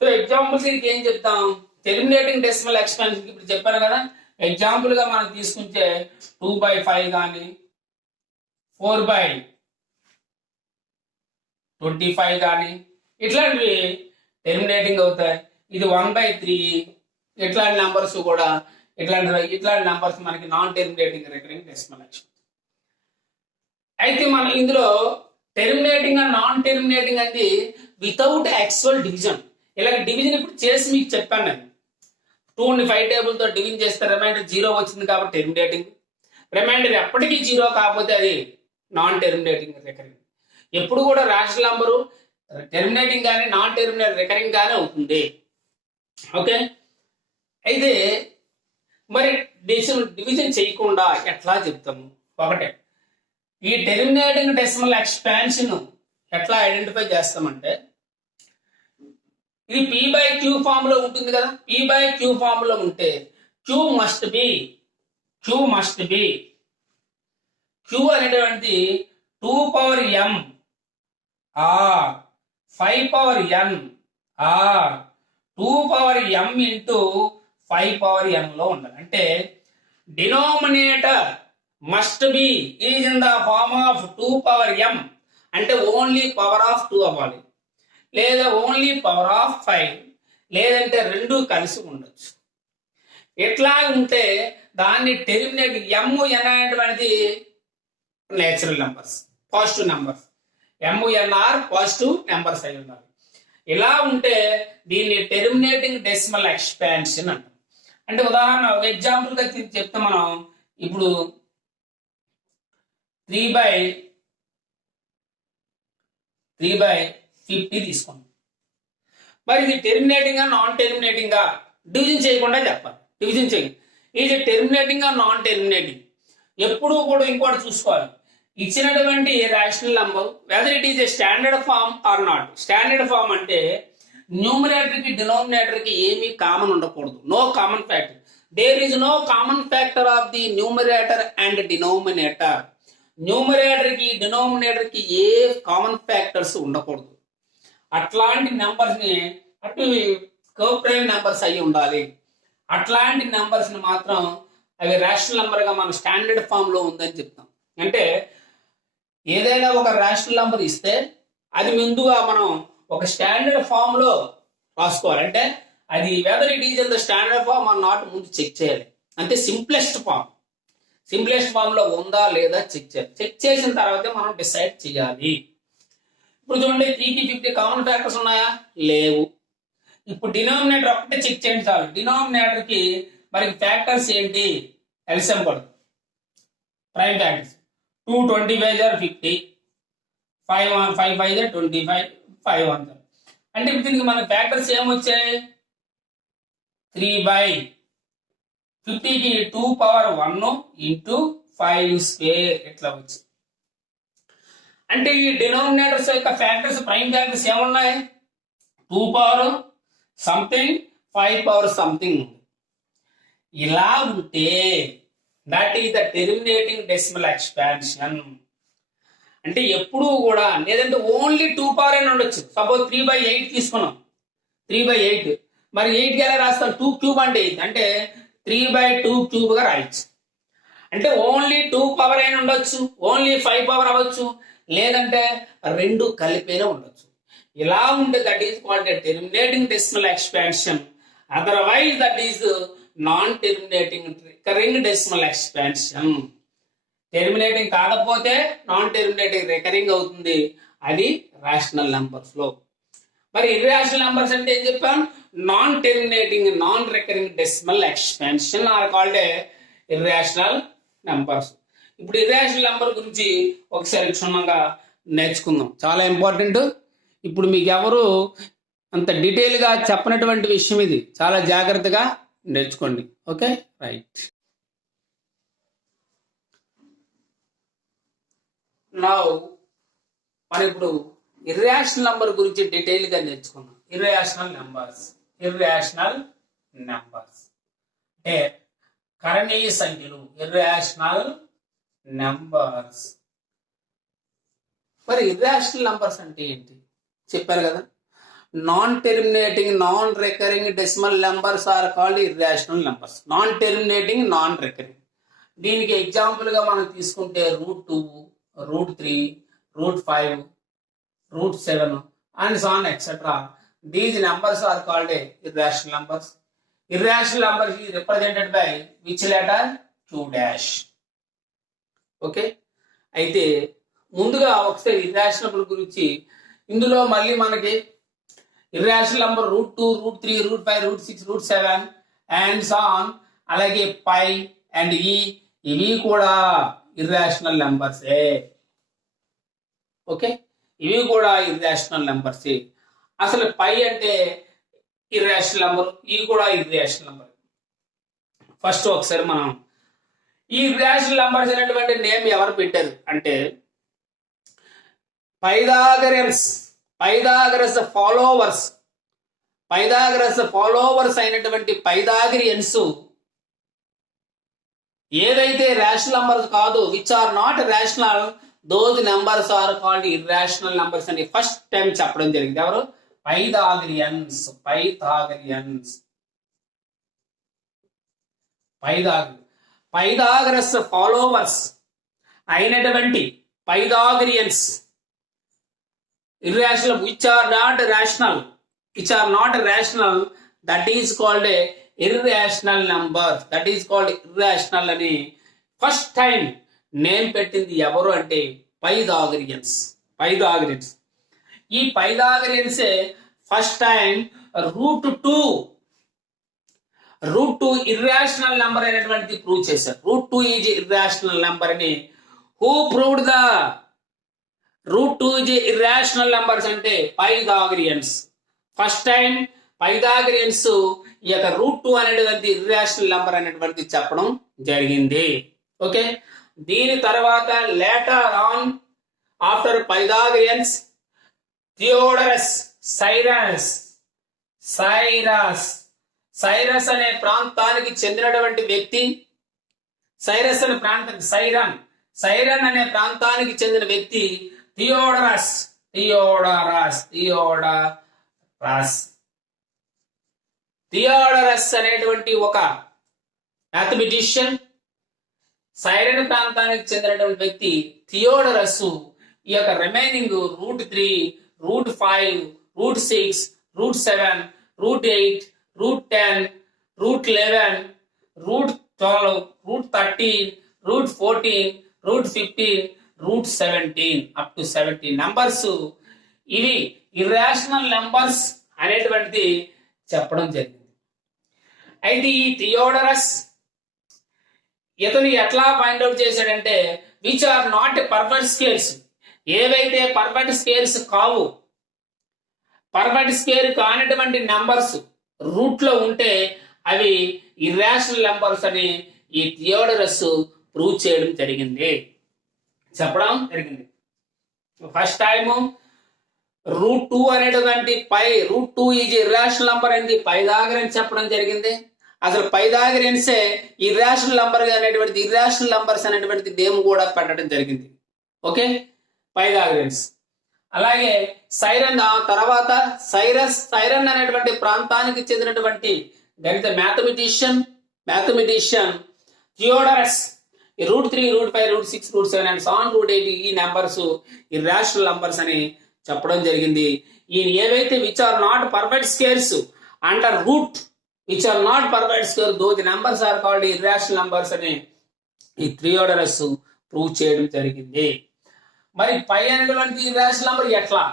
సో ఎగ్జాంపుల్స్ దీనికి ఏం చెప్తాం? టెర్మినేటింగ్ డెసిమల్ ఎక్స్పాన్షన్ ఇప్పుడు చెప్పాను కదా, ఎగ్జాంపుల్ గా మనం తీసుకుంటే 2/5 కానీ 4/25 కానీ ఇట్లాంటివి టెర్మినేటింగ్ అవుతాయి. ఇది 1/3 ఇట్లాంటి నెంబర్స్ కూడా ఇట్లాంటి నెంబర్స్ మనకి non terminating recurring decimal expansion. అయితే మనం ఇందులో టెర్మినేటింగ్ అండ్ నాన్ టెర్మినేటింగ్ అనేది వితౌట్ యాక్చువల్ డివిజన్. ఇలాగ డివిజన్ ఇప్పుడు చేసి మీకు చెప్పాను నేను. 2ని 5 టేబుల్ తో డివిజన్ చేస్తే రిమైండర్ 0 వచ్చింది కాబట్టి టెర్మినేటింగ్. రిమైండర్ ఎప్పటికీ 0 కాకపోతే అది నాన్ టెర్మినేటింగ్ రికరింగ్. ఎప్పుడు కూడా రేషనల్ నంబరు టెర్మినేటింగ్ కానీ నాన్ టెర్మినేటింగ్ రికరింగ్ కానీ అవుతుంది. ఓకే, అయితే మరి డివిజన్ చేయకుండా ఎట్లా చెప్తాము? ఒకటే, ఈ టెర్మినేటింగ్ డెసిమల్ ఎక్స్పాన్షన్ ఎట్లా ఐడెంటిఫై చేస్తామంటే, ఇది P/Q ఫామ్ లో ఉంటుంది కదా. P/Q ఫామ్ లో ఉంటే Q మస్ట్ బి Q అనేటువంటి 2/m are 5/n are 2/m into 5/n లో ఉండాలి. అంటే denominator must be is in the form of 2/m అంటే ఓన్లీ పవర్ ఆఫ్ 2 అవ్వాలి, లేదా ఓన్లీ పవర్ ఆఫ్ 5, లేదంటే రెండు కలిసి ఉండొచ్చు. ఎట్లా ఉంటే దాన్ని టెర్మినేట్ ఎం అనేటువంటిది natural numbers, positive numbers, MNR positive numbers అయి ఉండాలి. ఇలా ఉంటే దీన్ని టెర్మినేటింగ్ డెసిమల్ ఎక్స్పాన్షన్ అంటాం. అంటే ఉదాహరణ ఒక ఎగ్జాంపుల్ గా చెప్తాం మనం. ఇప్పుడు 3/50 తీసుకున్నాం. మరి ఇది టెర్మినేటింగా నాన్ టెర్మినేటింగా డివిజన్ చేయకుండా చెప్పాలి. డివిజన్ చేయండి. ఇది టెర్మినేటింగ్ నాన్ టెర్మినేటింగ్ ఎప్పుడూ కూడా ఇంకోటి చూసుకోవాలి. ఇచ్చినటువంటి rational number whether it is a standard form or not. Standard form అంటే న్యూమరేటర్ కి డినామినేటర్ కి ఏమీ కామన్ ఉండకూడదు. No common factor. There is no common factor of the numerator and denominator. Numerator కి డినామినేటర్ కి ఏ కామన్ ఫ్యాక్టర్స్ ఉండకూడదు. అట్లాంటి నెంబర్స్ ని అటు కర్వ్ ప్రైమ్ నెంబర్స్ అయి ఉండాలి. అట్లాంటి నెంబర్స్ ని మాత్రం అవి రేషనల్ నెంబర్ గా మనం స్టాండర్డ్ ఫామ్ లో ఉందని చెప్తాం. అంటే ఏదైనా ఒక రేషనల్ నెంబర్ ఇస్తే అది ముందుగా మనం ఒక స్టాండర్డ్ ఫామ్ లో రాసుకోవాలి. అంటే అది whether it is in the standard form or not ముందు చెక్ చేయాలి. అంటే సింప్లెస్ట్ ఫామ్ లో ఉందా లేదా చెక్ చేయాలి. చెక్ చేసిన తర్వాతే మనం డిసైడ్ చేయాలి. ఇప్పుడు చూడండి 3కి 50 కామన్ ఫ్యాక్టర్స్ ఉన్నాయా? లేవు. ఇప్పుడు డినామినేటర్ ఒకటే చెక్ చేయండి చాలు. డినామినేటర్ కి మరి ఫ్యాక్టర్స్ ఏంటి? ఎల్సిఎం పడుతుంది. Prime factors 2 25 50, 5 5 5 25, 5 1. అంటే ఇప్పుడు దీనికి మన ఫ్యాక్టర్స్ ఏమొచ్చాయి? 3/50కి 2 పవర్ 1 ఇంటూ 5 స్క్వేర్ ఇట్లా వచ్చింది. అంటే ఈ డినామినేటర్స్ యొక్క ఫ్యాక్టర్స్ ప్రైమ్ ఫ్యాక్టర్స్ ఏమున్నాయి? 2 పవర్ సంథింగ్, 5 పవర్ సంథింగ్. ఇలా ఉంటే that is the terminating decimal expansion. అంటే ఎప్పుడూ కూడా లేదంటే ఓన్లీ 2 పవర్ అని ఉండొచ్చు. సపోజ్ 3/8 తీసుకున్నాం. 3/8 మరి 8కి ఎలా రాస్తాం? 2 క్యూబ్ అంటే 8 అంటే 3/2 క్యూబ్ గా రాయొచ్చు. అంటే ఓన్లీ 2 పవర్ అయినా ఉండొచ్చు, ఓన్లీ 5 పవర్ అవ్వచ్చు, లేదంటే 2 కలిపేనే ఉండొచ్చు. ఇలా ఉంటే that is called terminating decimal expansion. Otherwise that is non terminating recurring decimal expansion. Terminating కాకపోతే నాన్ టెర్మినేటింగ్ రికరింగ్ అవుతుంది. అది రేషనల్ నంబర్స్ లో. మరి ఇర్రేషనల్ నంబర్స్ అంటే ఏం చెప్పాం? Non terminating non recurring decimal expansion are called irrational numbers. ఇప్పుడు irrational number గురించి ఒకసారి క్షుణ్ణంగా నేర్చుకుందాం. చాలా ఇంపార్టెంట్. ఇప్పుడు మీకు ఎవరు అంత డీటెయిల్ గా చెప్పనటువంటి విషయం ఇది. చాలా జాగ్రత్తగా నేర్చుకోండి. Okay, right. నౌ మనం ఇప్పుడు ఇర్రేషనల్ నంబర్ గురించి డీటెయిల్ గా నేర్చుకున్నాం. ఇర్రేషనల్ నంబర్స్ అంటే కరణీయ సంఖ్యలు, ఇర్రేషనల్ నంబర్స్. మరి ఇర్రేషనల్ నంబర్స్ అంటే ఏంటి చెప్పారు కదా. Non terminating non recurring decimal numbers are called irrational numbers. Non terminating non recurring. దీనికి ఎగ్జాంపుల్ గా మనం తీసుకుంటే √2, √3, √5, √7 and so on etc. These numbers are called irrational numbers. Irrational number is represented by which letter? Q-. Okay, అయితే ముందుగా ఒకసారి irrational number గురించి ఇందులో మళ్ళీ మనకి irrational number √2, √3, √5, √6, √7 and so on, అలాగే పై అండ్ ఇవి కూడా ఇర్రేషనల్ నంబర్సే. ఓకే, ఇవి కూడా ఇర్రేషనల్ నంబర్సే. అసలు పై అంటే ఇర్రేషనల్ నంబర్, ఇవి కూడా ఇర్రేషనల్ నంబర్. ఫస్ట్ ఒకసారి మనం ఈ ఇర్రేషనల్ నంబర్స్ అనేటువంటి నేమ్ ఎవరు పెట్టారు అంటే పైథాగరస్ ఫాలోవర్స్ అయినటువంటి పైథాగరియన్స్ ఏదైతే రేషనల్ నంబర్స్ కాదు, which are not rational, those numbers are called irrational numbers అని ఫస్ట్ టైం చెప్పడం జరిగింది. ఎవరు? పైథాగరస్ ఫాలోవర్స్ అయినటువంటి Pythagoreans irrational which are not rational, that is called a irrational number. That is called irrational అని first time name పెట్టింది ఎవరు అంటే పైథాగరియన్స్. ఈ పైథాగరియన్సే ఫస్ట్ టైం √2 ఇర్రేషనల్ నంబర్ అనేటువంటిది ప్రూవ్ చేశారు. √2 ఈజ్ ఇర్రేషనల్ నంబర్ అని who proved the √2 is irrational numbers అంటే పైథాగరియన్స్. First time పైథాగరియన్స్ ఈ యొక్క √2 అనేటువంటి ఇర్రేషనల్ నెంబర్ అనేటువంటిది చెప్పడం జరిగింది. ఓకే, దీని తర్వాత లేటర్ ఆన్ ఆఫ్టర్ పైథాగరియన్స్ థియోడరస్ సైరస్ అనే ప్రాంతానికి చెందినటువంటి వ్యక్తి, సైరస్ అనే ప్రాంతం సైరన్ అనే ప్రాంతానికి చెందిన వ్యక్తి థియోడరస్ అనేటువంటి ఒక మ్యాథమెటిషియన్, సైరన్ ప్రాంతానికి చెందినటువంటి వ్యక్తి థియోడరస్ ఈ యొక్క రిమైనింగ్ √3, √5, √6, √7, √8, √10, √11, √12, √13, √14, √15, √17 అప్ టు 17 నంబర్స్ ఇవి ఇర్రేషనల్ నంబర్స్ అనేటువంటిది చెప్పడం జరిగింది. అయితే ఈ థియోడరస్ ఇతను ఎట్లా ఫైండ్ అవుట్ చేశాడంటే which are not perfect squares, ఏవైతే పర్ఫెక్ట్ స్కేర్స్ కావు, పర్ఫెక్ట్ స్కేర్ కానటువంటి నంబర్స్ రూట్ లో ఉంటే అవి ఇర్రేషనల్ నంబర్స్ అని ఈ థియోడరస్ ప్రూవ్ చేయడం జరిగింది, చెప్పడం జరిగింది. ఫస్ట్ టైం √2 అనేటువంటి √2 ఈజ్ ఇర్రేషనల్ నంబర్ అనేది పైథాగరన్స్ చెప్పడం జరిగింది. అసలు పైథాగరియన్సే ఇర్రేషనల్ నంబర్ అనేటువంటి ఇర్రేషనల్ నంబర్స్ అనేటువంటి నేమ్ కూడా పెట్టడం జరిగింది. ఓకే, పైథాగరియన్స్. అలాగే సైరన్ తర్వాత సైరన్ అనేటువంటి ప్రాంతానికి చెందినటువంటి గణిత మ్యాథమెటిషియన్ థియోడరస్ √3, √5, √6, √7 అండ్ సాన్ √8 ఈ నెంబర్స్ ఇర్రేషనల్ నంబర్స్ అని చెప్పడం జరిగింది. ఈ ఏవైతే which are not perfect squares under root which are not perfect square though the numbers are called irrational numbers అని ఈ థియోడరస్ ప్రూవ్ చేయడం జరిగింది. మరి పై అనేటువంటి ఇర్రేషనల్ నంబర్ ఎట్లా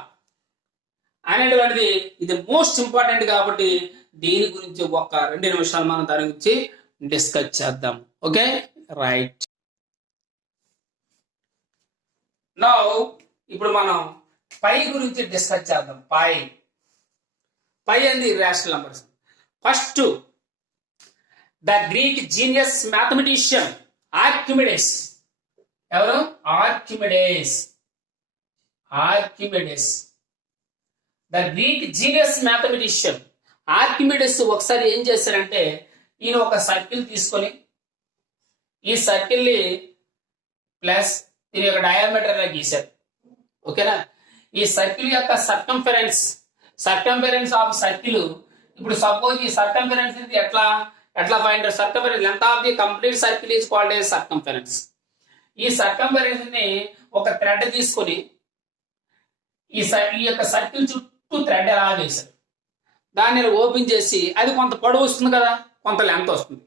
అనేటువంటిది ఇది మోస్ట్ ఇంపార్టెంట్ కాబట్టి దీని గురించి ఒక 2 నిమిషాలు మనం దాని గురించి డిస్కస్ చేద్దాం. Okay, right. నౌ ఇప్పుడు మనం పై గురించి డిస్కస్ చేద్దాం. పై అనేది irrational numbers. First the Greek genius mathematician Archimedes. ఎవరు? Archimedes. The Greek genius mathematician Archimedes ఒకసారి ఏం చేశారంటే ఈయన ఒక సర్కిల్ తీసుకొని ఈ సర్కిల్ ని ప్లస్ దీని యొక్క డయామీటర్ గా గీశారు. ఓకేనా? ఈ సర్కిల్ యొక్క సర్కంఫరెన్స్ ఆఫ్ సర్కిల్. ఇప్పుడు సపోజ్ ఈ సర్కంఫరెన్స్ ఎట్లా find circumference length of the complete circle is called as circumference. ఈ సర్కంఫరెన్స్ ని ఒక థ్రెడ్ తీసుకొని ఈ యొక్క సర్కిల్ చుట్టూ థ్రెడ్ ఎలా వేశారు. దాన్ని ఓపెన్ చేసి అది కొంత పొడవు వస్తుంది కదా, కొంత లెంత్ వస్తుంది.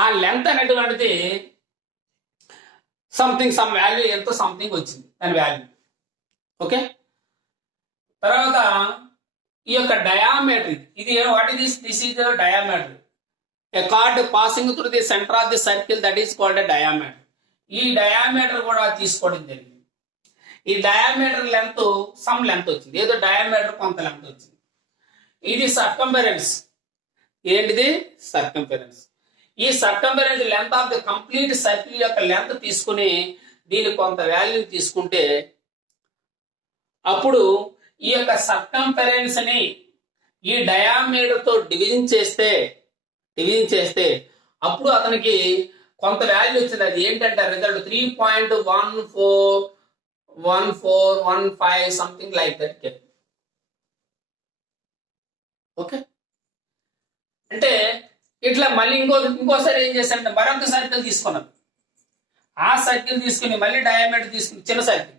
ఆ లెంత్ అనేటువంటిది సమ్ వాల్యూ ఎంతో సంథింగ్ వచ్చింది దాని వాల్యూ. ఓకే, తర్వాత ఈ యొక్క డయామీటర్ ఇది what is this is diameter. A card passing through the centre of the circle that is called a diameter. ఈ డయామీటర్ కూడా తీసుకోవడం జరిగింది. ఈ డయామీటర్ లెంత్ సమ్ లెంత్ వచ్చింది, ఏదో డయామీటర్ కొంత లెంత్ వచ్చింది. ఇది సర్కంఫరెన్స్. ఏంటిది? సర్కంఫరెన్స్. ఈ circumference length of the complete circle యొక్క లెంత్ తీసుకుని దీని కొంత వాల్యూ తీసుకుంటే అప్పుడు ఈ యొక్క సర్కంఫరెన్స్ ని ఈ డయామీటర్ తో డివిజన్ చేస్తే అప్పుడు అతనికి కొంత వాల్యూ వచ్చింది. అది ఏంటంటే result 3.1415 something like that. Okay, అంటే ఇట్లా మళ్ళీ ఇంకోసారి ఏం చేశారంటే మరొక సర్కిల్ తీసుకున్నారు. ఆ సర్కిల్ తీసుకుని మళ్ళీ డయామీటర్ తీసుకుని చిన్న సర్కిల్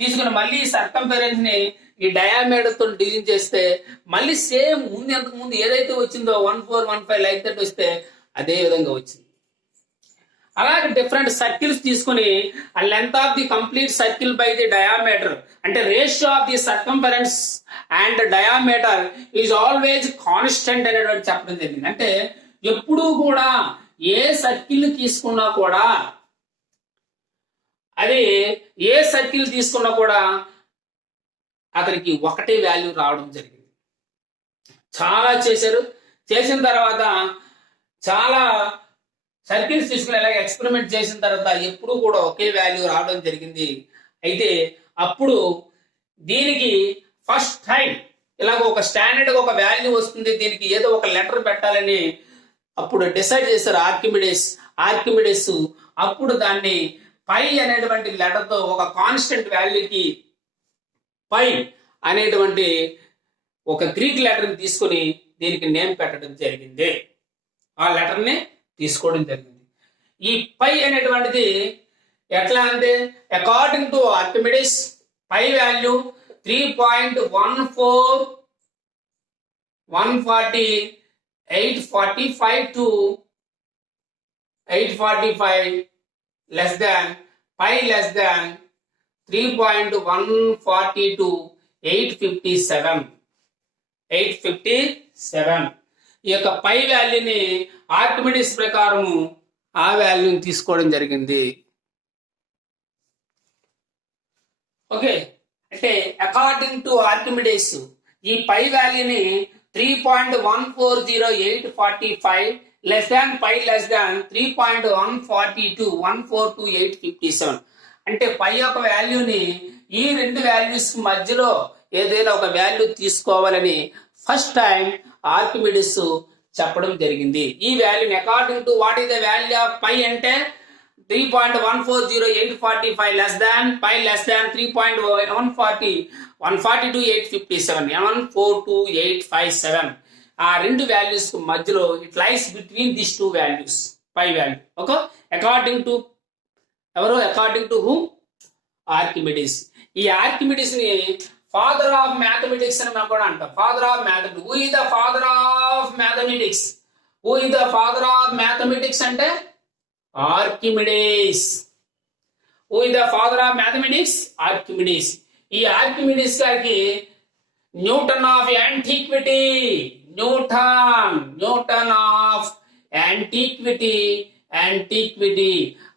తీసుకుని మళ్ళీ సర్కంఫరెన్స్ ని ఈ డయామీటర్ తో డివిజన్ చేస్తే మళ్ళీ సేమ్ ముందు ఏదైతే వచ్చిందో 1415 లైక్ దట్ వస్తే అదే విధంగా వచ్చింది. అలాగే డిఫరెంట్ సర్కిల్స్ తీసుకుని ఆ length of the complete circle by the diameter అంటే ratio of the circumference and diameter is always constant అనేటువంటి చెప్పడం జరిగింది. అంటే ఎప్పుడూ కూడా ఏ సర్కిల్ తీసుకున్నా కూడా అది ఏ సర్కిల్ తీసుకున్నా కూడా అతనికి ఒకటే వాల్యూ రావడం జరిగింది. చాలా చేశారు. చేసిన తర్వాత చాలా సర్కిల్స్ తీసుకుని ఇలాగ ఎక్స్పెరిమెంట్ చేసిన తర్వాత ఎప్పుడూ కూడా ఒకే వాల్యూ రావడం జరిగింది. అయితే అప్పుడు దీనికి ఫస్ట్ టైం ఇలాగ ఒక స్టాండర్డ్ ఒక వాల్యూ వస్తుంది, దీనికి ఏదో ఒక లెటర్ పెట్టాలని అప్పుడు డిసైడ్ చేశారు ఆర్కిమిడిస్. అప్పుడు దాన్ని పై అనేటువంటి లెటర్తో ఒక కాన్స్టెంట్ వాల్యూకి పై అనేటువంటి ఒక గ్రీక్ లెటర్ని తీసుకొని దీనికి నేమ్ పెట్టడం జరిగింది. ఆ లెటర్ని తీసుకోవడం జరిగింది. ఈ పై అనేటువంటిది ఎట్లా అంటే according to Archimedes pi value 3.145 to 845 less than pi less than 3.140 to 857. ఈ యొక్క పై వాల్యూని ఆర్కిమిడిస్ ప్రకారము ఆ వాల్యూని తీసుకోవడం జరిగింది. ఓకే, అంటే అకార్డింగ్ టు ఆర్కిమిడిస్ ఈ పై వాల్యూని 3.140,845 లెస్ దాన్ పై లెస్ దాన్ 3.142,142,857. అంటే పై యొక్క వాల్యూని ఈ రెండు వాల్యూస్ మధ్యలో ఏదైనా ఒక వాల్యూ తీసుకోవాలని ఫస్ట్ టైం ఆర్కిమిడిస్ చెప్పడం జరిగింది. ఈ వాల్యూని according to what is the value of pi అంటే 3.140,845 less than pi less than 3.142,857 142,857. ఆ రెండు వాల్యూస్ మధ్యలో it lies between this two values pi value. Okay, according to who Archimedes. ఈ ఆర్కిమిడిస్ ని ఫాదర్ ఆఫ్ మ్యాథమెటిక్స్ అని మనం కూడా అంటాం. Father of mathematics. Who is the father of mathematics అంటే Archimedes. Who is the father of mathematics? Archimedes. ఈ Archimedes గారికి Newton of antiquity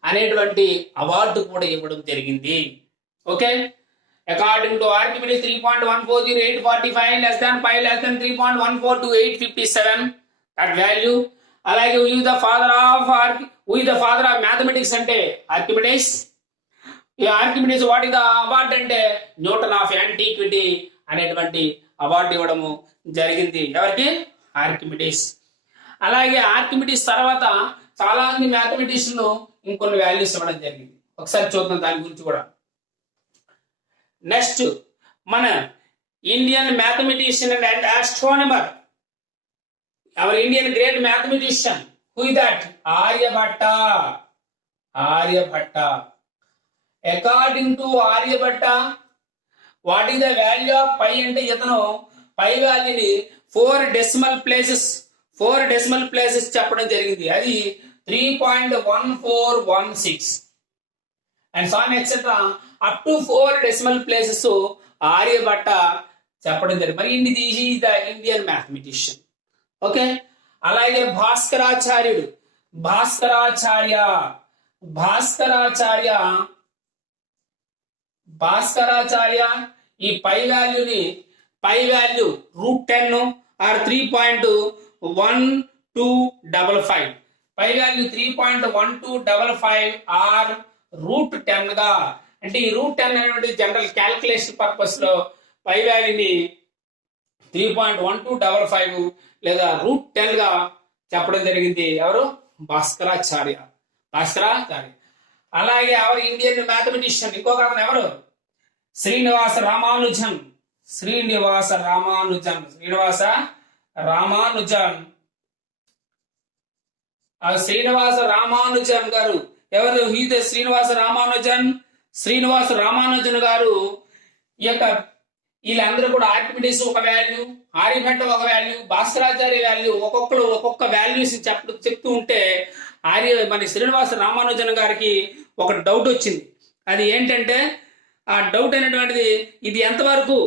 అనేటువంటి అవార్డు కూడా ఇవ్వడం జరిగింది. Okay, according to Archimedes 3.140,845 less than pi less than 3.142,857 that value. అలాగే who is the father of mathematics అంటే Archimedes. ఈ Archimedes what is the award అంటే న్యూటన్ ఆఫ్ యాంటిక్విటీ అనేటువంటి అవార్డు ఇవ్వడము జరిగింది. ఎవరికి? ఆర్కిమిడిస్. అలాగే ఆర్కిమిడిస్ తర్వాత చాలా మంది మ్యాథమెటిషియన్లు ఇంకొన్ని వాల్యూస్ ఇవ్వడం జరిగింది. ఒకసారి చూద్దాం దాని గురించి కూడా. నెక్స్ట్ మన Indian mathematician and astronomer, our Indian great mathematician, who is that? Aryabhatta. According to Aryabhatta, what is the value of pi అంటే ఇతను పై వాల్యూని 4 decimal places చెప్పడం జరిగింది. అది 3.1416 and so on etc. up to 4 decimal places Aryabhata చెప్పడం జరిగింది. మరి ఇది is the Indian mathematician. Okay, అలాగే భాస్కరాచార్య ఈ pi value √10 or 3.1255 pi value 3.1255 or √10 గా, అంటే ఈ √10 అనేటువంటి జనరల్ క్యాల్కులేషన్ పర్పస్ లో పై వాల్యూని 3.1255 లేదా √10 గా చెప్పడం జరిగింది. ఎవరు? భాస్కరాచార్య. అలాగే ఎవరు ఇండియన్ మ్యాథమెటిషియన్ ఇంకొక అతను ఎవరు? శ్రీనివాస రామానుజన్ గారు. ఎవరు? శ్రీనివాస రామానుజన్ గారు. ఈ యొక్క వీళ్ళందరూ కూడా ఆర్కిమిడిస్ ఒక వాల్యూ, ఆర్యభట్ట ఒక వాల్యూ, భాస్కరాచార్య వాల్యూ, ఒక్కొక్క వాల్యూస్ చెప్తూ ఉంటే మన శ్రీనివాస రామానుజన్ గారికి ఒక డౌట్ వచ్చింది. అది ఏంటంటే ఆ డౌట్ అనేటువంటిది ఇది ఎంతవరకు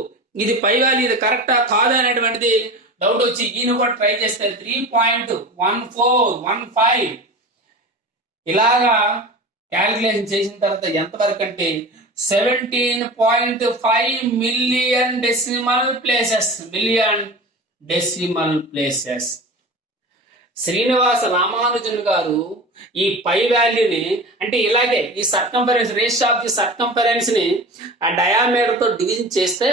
ఇది పై వాల్యూ ఇది కరెక్టా కాదా అనేటువంటిది డౌట్ వచ్చి ఈయన కూడా ట్రై చేస్తే 3.1415 ఇలాగా క్యాలిక్యులేషన్ చేసిన తర్వాత ఎంతవరకు అంటే 17.5 million decimal places. Srinivasa Ramanujan గారు ఈ పై వాల్యూని అంటే ఇలాగే ఈ సర్కంఫరెన్స్ రేష్ ఆఫ్ ది సర్కంఫరెన్స్ ని ఆ డయామీటర్ తో డివిజన్ చేస్తే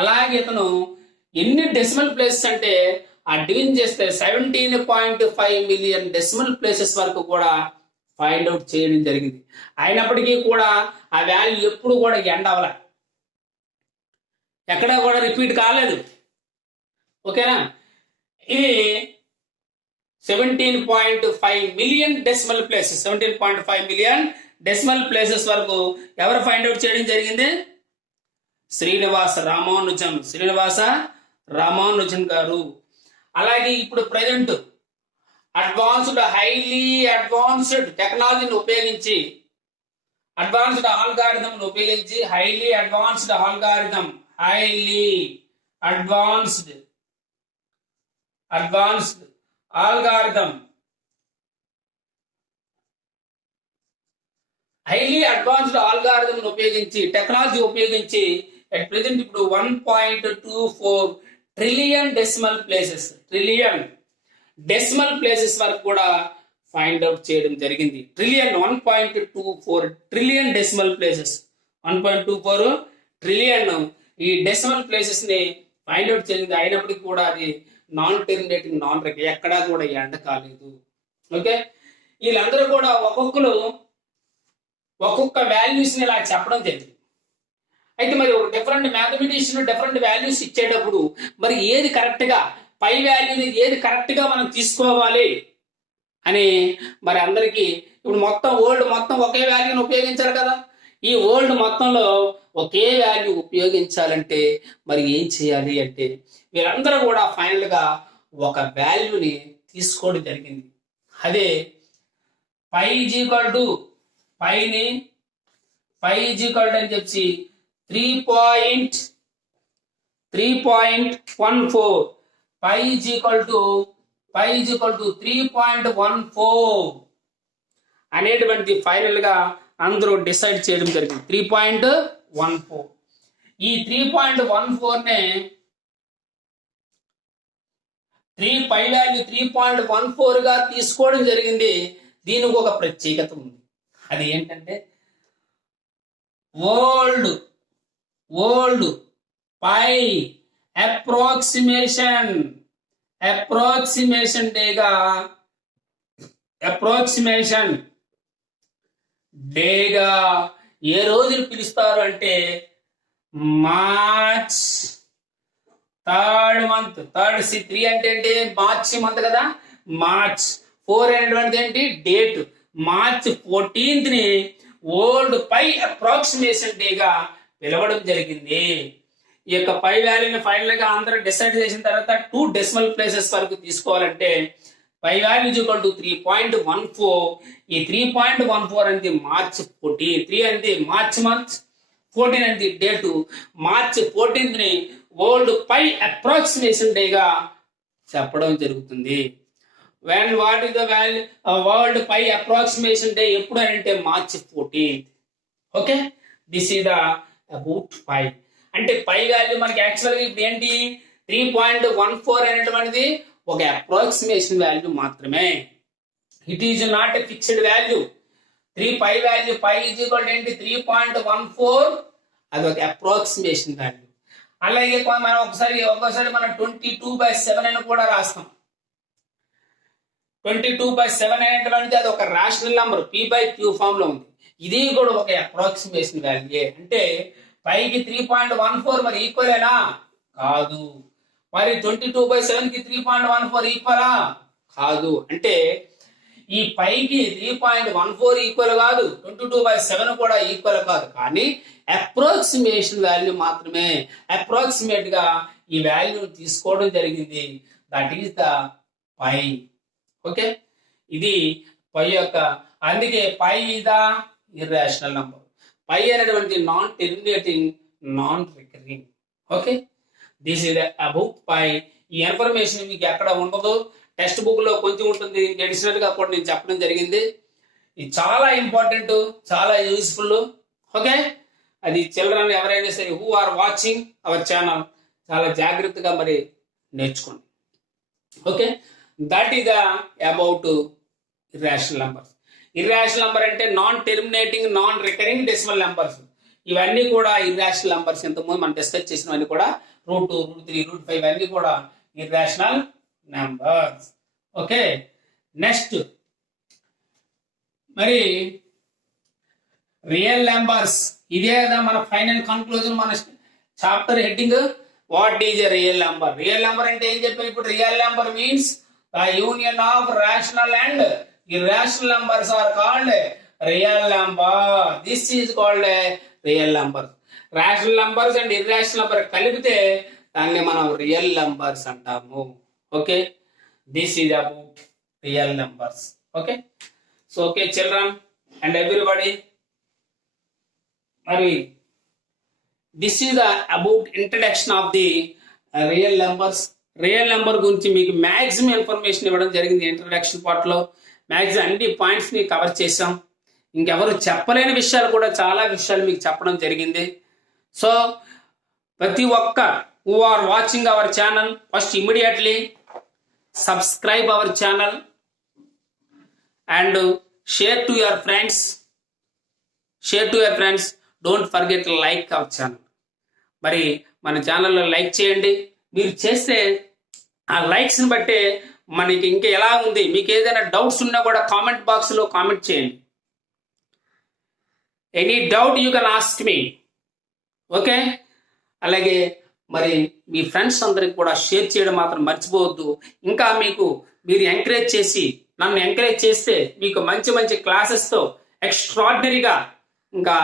అలాగే ఇతను ఎన్ని డెసిమల్ ప్లేసెస్ అంటే ఆ డివిజన్ చేస్తే 17.5 మిలియన్ డెసిమల్ ప్లేసెస్ వరకు కూడా ఫైండ్ అవుట్ చేయడం జరిగింది. అయినప్పటికీ కూడా ఆ వాల్యూ ఎప్పుడు కూడా ఎండ్ అవ్వలే, ఎక్కడా కూడా రిపీట్ కాలేదు. ఓకేనా? ఇది 17.5 million decimal places, 17.5 million decimal places వరకు ఎవరు ఫైండ్ అవుట్ చేయడం జరిగింది? శ్రీనివాస రామానుజన్ గారు. అలాగే ఇప్పుడు ప్రజెంట్ హైలీ అడ్వాన్స్డ్ టెక్నాలజీని ఉపయోగించి అడ్వాన్స్డ్ ఆల్గారిథం ఉపయోగించి టెక్నాలజీ ఉపయోగించి అట్ ప్రెజెంట్ ఇప్పుడు 1.24 ట్రిలియన్ డెసిమల్ ప్లేసెస్ వరకు కూడా ఫైండ్ అవుట్ చేయడం జరిగింది. 1.24 ట్రిలియన్ డెసిమల్ ప్లేసెస్, 1.24 ట్రిలియన్ ఈ డెసిమల్ ప్లేసెస్ ని ఫైండ్ అవుట్ చేసింది. అయినప్పటికీ కూడా అది నాన్ టెర్మినేటింగ్ ఎక్కడా కూడా ఎండ కాలేదు. ఓకే, వీళ్ళందరూ కూడా ఒక్కొక్క వాల్యూస్ ని ఇలా చెప్పడం జరిగింది. అయితే మరి ఒక డిఫరెంట్ మ్యాథమెటిషియన్ డిఫరెంట్ వాల్యూస్ ఇచ్చేటప్పుడు మరి ఏది కరెక్ట్ గా పై వాల్యూని ఏది కరెక్ట్ గా మనం తీసుకోవాలి అని మరి అందరికీ ఇప్పుడు వరల్డ్ మొత్తం ఒకే వాల్యూని ఉపయోగించాలి కదా. ఈ వరల్డ్ మొత్తంలో ఒకే వాల్యూ ఉపయోగించాలంటే మరి ఏం చేయాలి అంటే వీళ్ళందరూ కూడా ఫైనల్ గా ఒక వాల్యూని తీసుకోవడం జరిగింది. అదే పై ఈజ్ ఈక్వల్ టు అని చెప్పి 3.14 పై ఈజ్ ఈక్వల్ టు 3.14 అనేటువంటి ఫైనల్ గా అందరూ డిసైడ్ చేయడం జరిగింది. 3.14 ఈ 3.14 నే పై వాల్యూ 3.14 గా తీసుకోవడం జరిగింది. దీనికి ఒక ప్రత్యేకత ఉంది. అది ఏంటంటే వరల్డ్ పై అప్రాక్సిమేషన్ డేగా ఏ రోజులు పిలుస్తారు అంటే మార్చ్ 3rd మంత్. 3 అంటే ఏంటి? మార్చి మంత్ కదా. మార్చ్ 4 అనేటువంటిది ఏంటి? డేట్. మార్చ్ 14th ని వరల్డ్ పై అప్రాక్సిమేషన్ డేగా పిలవడం జరిగింది. ఈ యొక్క పై వాల్యూని ఫైనల్ గా అందరూ డిసైడ్ చేసిన తర్వాత 2 డెసిమల్ ప్లేసెస్ వరకు తీసుకోవాలంటే పై వాల్యూ ఈక్వల్ టు 3.14. ఈ 3.14 అనేది మార్చ్ 14, 3 అనేది మార్చ్ మంత్, 14 అనేది డేటు. మార్చ్ 14th ని వరల్డ్ పై అప్రాక్సిమేషన్ డేగా చెప్పడం జరుగుతుంది. What is the value world pi approximation day ఎప్పుడు అంటే March 14th. Okay, this is the about pi. అంటే పై వాల్యూ మనకి యాక్చువల్గా ఇప్పుడు ఏంటి? 3.14 అనేటువంటిది ఒక అప్రాక్సిమేషన్ వాల్యూ మాత్రమే. It is not a fixed value. Pi value pi is equal ఏంటి? 3.14. అది ఒక అప్రాక్సిమేషన్ వాల్యూ. అలాగే మనం ఒక్కసారి మనం 22/7 అని కూడా రాస్తాం. 22/7 అనేటువంటిది అది ఒక రేషనల్ నంబర్, p/q ఫామ్ లో ఉంది. ఇది కూడా ఒక అప్రాక్సిమేషన్ వాల్యూ. అంటే పైకి 3.14 మరి ఈక్వలేనా? కాదు. మరి 22/7 కి 3.14 ఈక్వలా? కాదు. అంటే ఈ పైకి 3.14 ఈక్వల్ కాదు, 22/7 కూడా ఈక్వల్ కాదు. కానీ అప్రాక్సిమేషన్ వాల్యూ మాత్రమే. అప్రాక్సిమేట్ గా ఈ వాల్యూని తీసుకోవడం జరిగింది. That is the pi. Okay, ఇది పై యొక్క, అందుకే pi is the irrational number. Pi అనేటువంటి non terminating, non recurring. Okay, this is about pi. ఈ ఇన్ఫర్మేషన్ మీకు ఎక్కడ ఉండదు, టెక్స్ట్ బుక్ లో కొంచెం ఉంటుంది, అడిషనల్ గా కూడా నేను చెప్పడం జరిగింది. ఇది చాలా ఇంపార్టెంట్, చాలా యూస్ఫుల్. ఓకే, అది చిల్డ్రన్ ఎవరైనా సరే who are watching our channel చాలా జాగ్రత్తగా మరి నేర్చుకోండి. Okay, that is the about irrational numbers. Irrational number అంటే non terminating non recurring decimal numbers. ఇవన్నీ కూడా ఇర్రాషనల్ నెంబర్స్. ఇంతకుముందు మనం డిస్కస్ చేసినవన్నీ కూడా √2, √3, √5 ఇవన్నీ కూడా ఇర్రాషనల్ నెంబర్స్. ఓకే, నెక్స్ట్ మరి రియల్ నెంబర్స్. ఇదే కదా మన ఫైనల్ కన్క్లూజన్, మన chapter heading. What is a real number? Real number అంటే ఏం చెప్పాను ఇప్పుడు? Real number means the union of rational and irrational numbers are called real number. This is called a real number. Rational numbers and irrational number కలిపితే దాన్ని మనం real numbers అంటాము. Okay, this is about real numbers. Okay, so okay children and everybody, మరి this is about introduction of the real numbers. Real number గురించి మీకు maximum information ఇవ్వడం జరిగింది introduction part లో. మ్యాక్సిమం అన్ని పాయింట్స్ ని కవర్ చేసాం. ఇంకెవరు చెప్పలేని విషయాలు కూడా చాలా విషయాలు మీకు చెప్పడం జరిగింది. సో ప్రతి ఒక్క who are watching our channel, first immediately subscribe our channel and share to your friends. Don't forget to like our channel. మరి మన ఛానల్లో లైక్ చేయండి. మీరు చేస్తే ఆ లైక్స్ ని బట్టే మనకి ఇంకా ఎలా ఉంది, మీకు ఏదైనా డౌట్స్ ఉన్నా కూడా కామెంట్ బాక్స్ లో కామెంట్ చేయండి. Any doubt you can ask me. Okay, అలాగే మరి మీ ఫ్రెండ్స్ అందరికి కూడా షేర్ చేయడం మాత్రం మర్చిపోవద్దు. ఇంకా మీరు ఎంకరేజ్ చేసి నన్ను ఎంకరేజ్ చేస్తే మీకు మంచి మంచి క్లాసెస్తో ఎక్స్ట్రాడినరీగా ఇంకా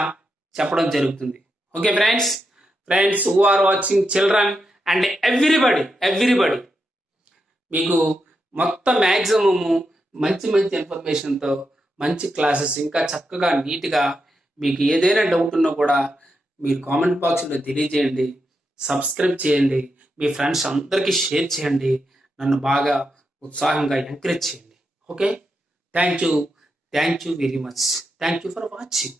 చెప్పడం జరుగుతుంది. Okay friends who are watching, children and everybody మీకు మొత్తం మ్యాక్సిమము మంచి ఇన్ఫర్మేషన్తో మంచి క్లాసెస్ ఇంకా చక్కగా నీట్గా. మీకు ఏదైనా డౌట్ ఉన్నా కూడా మీరు కామెంట్ బాక్స్లో తెలియజేయండి. సబ్స్క్రైబ్ చేయండి, మీ ఫ్రెండ్స్ అందరికీ షేర్ చేయండి, నన్ను బాగా ఉత్సాహంగా ఎంకరేజ్ చేయండి. Okay, thank you very much. Thank you for watching.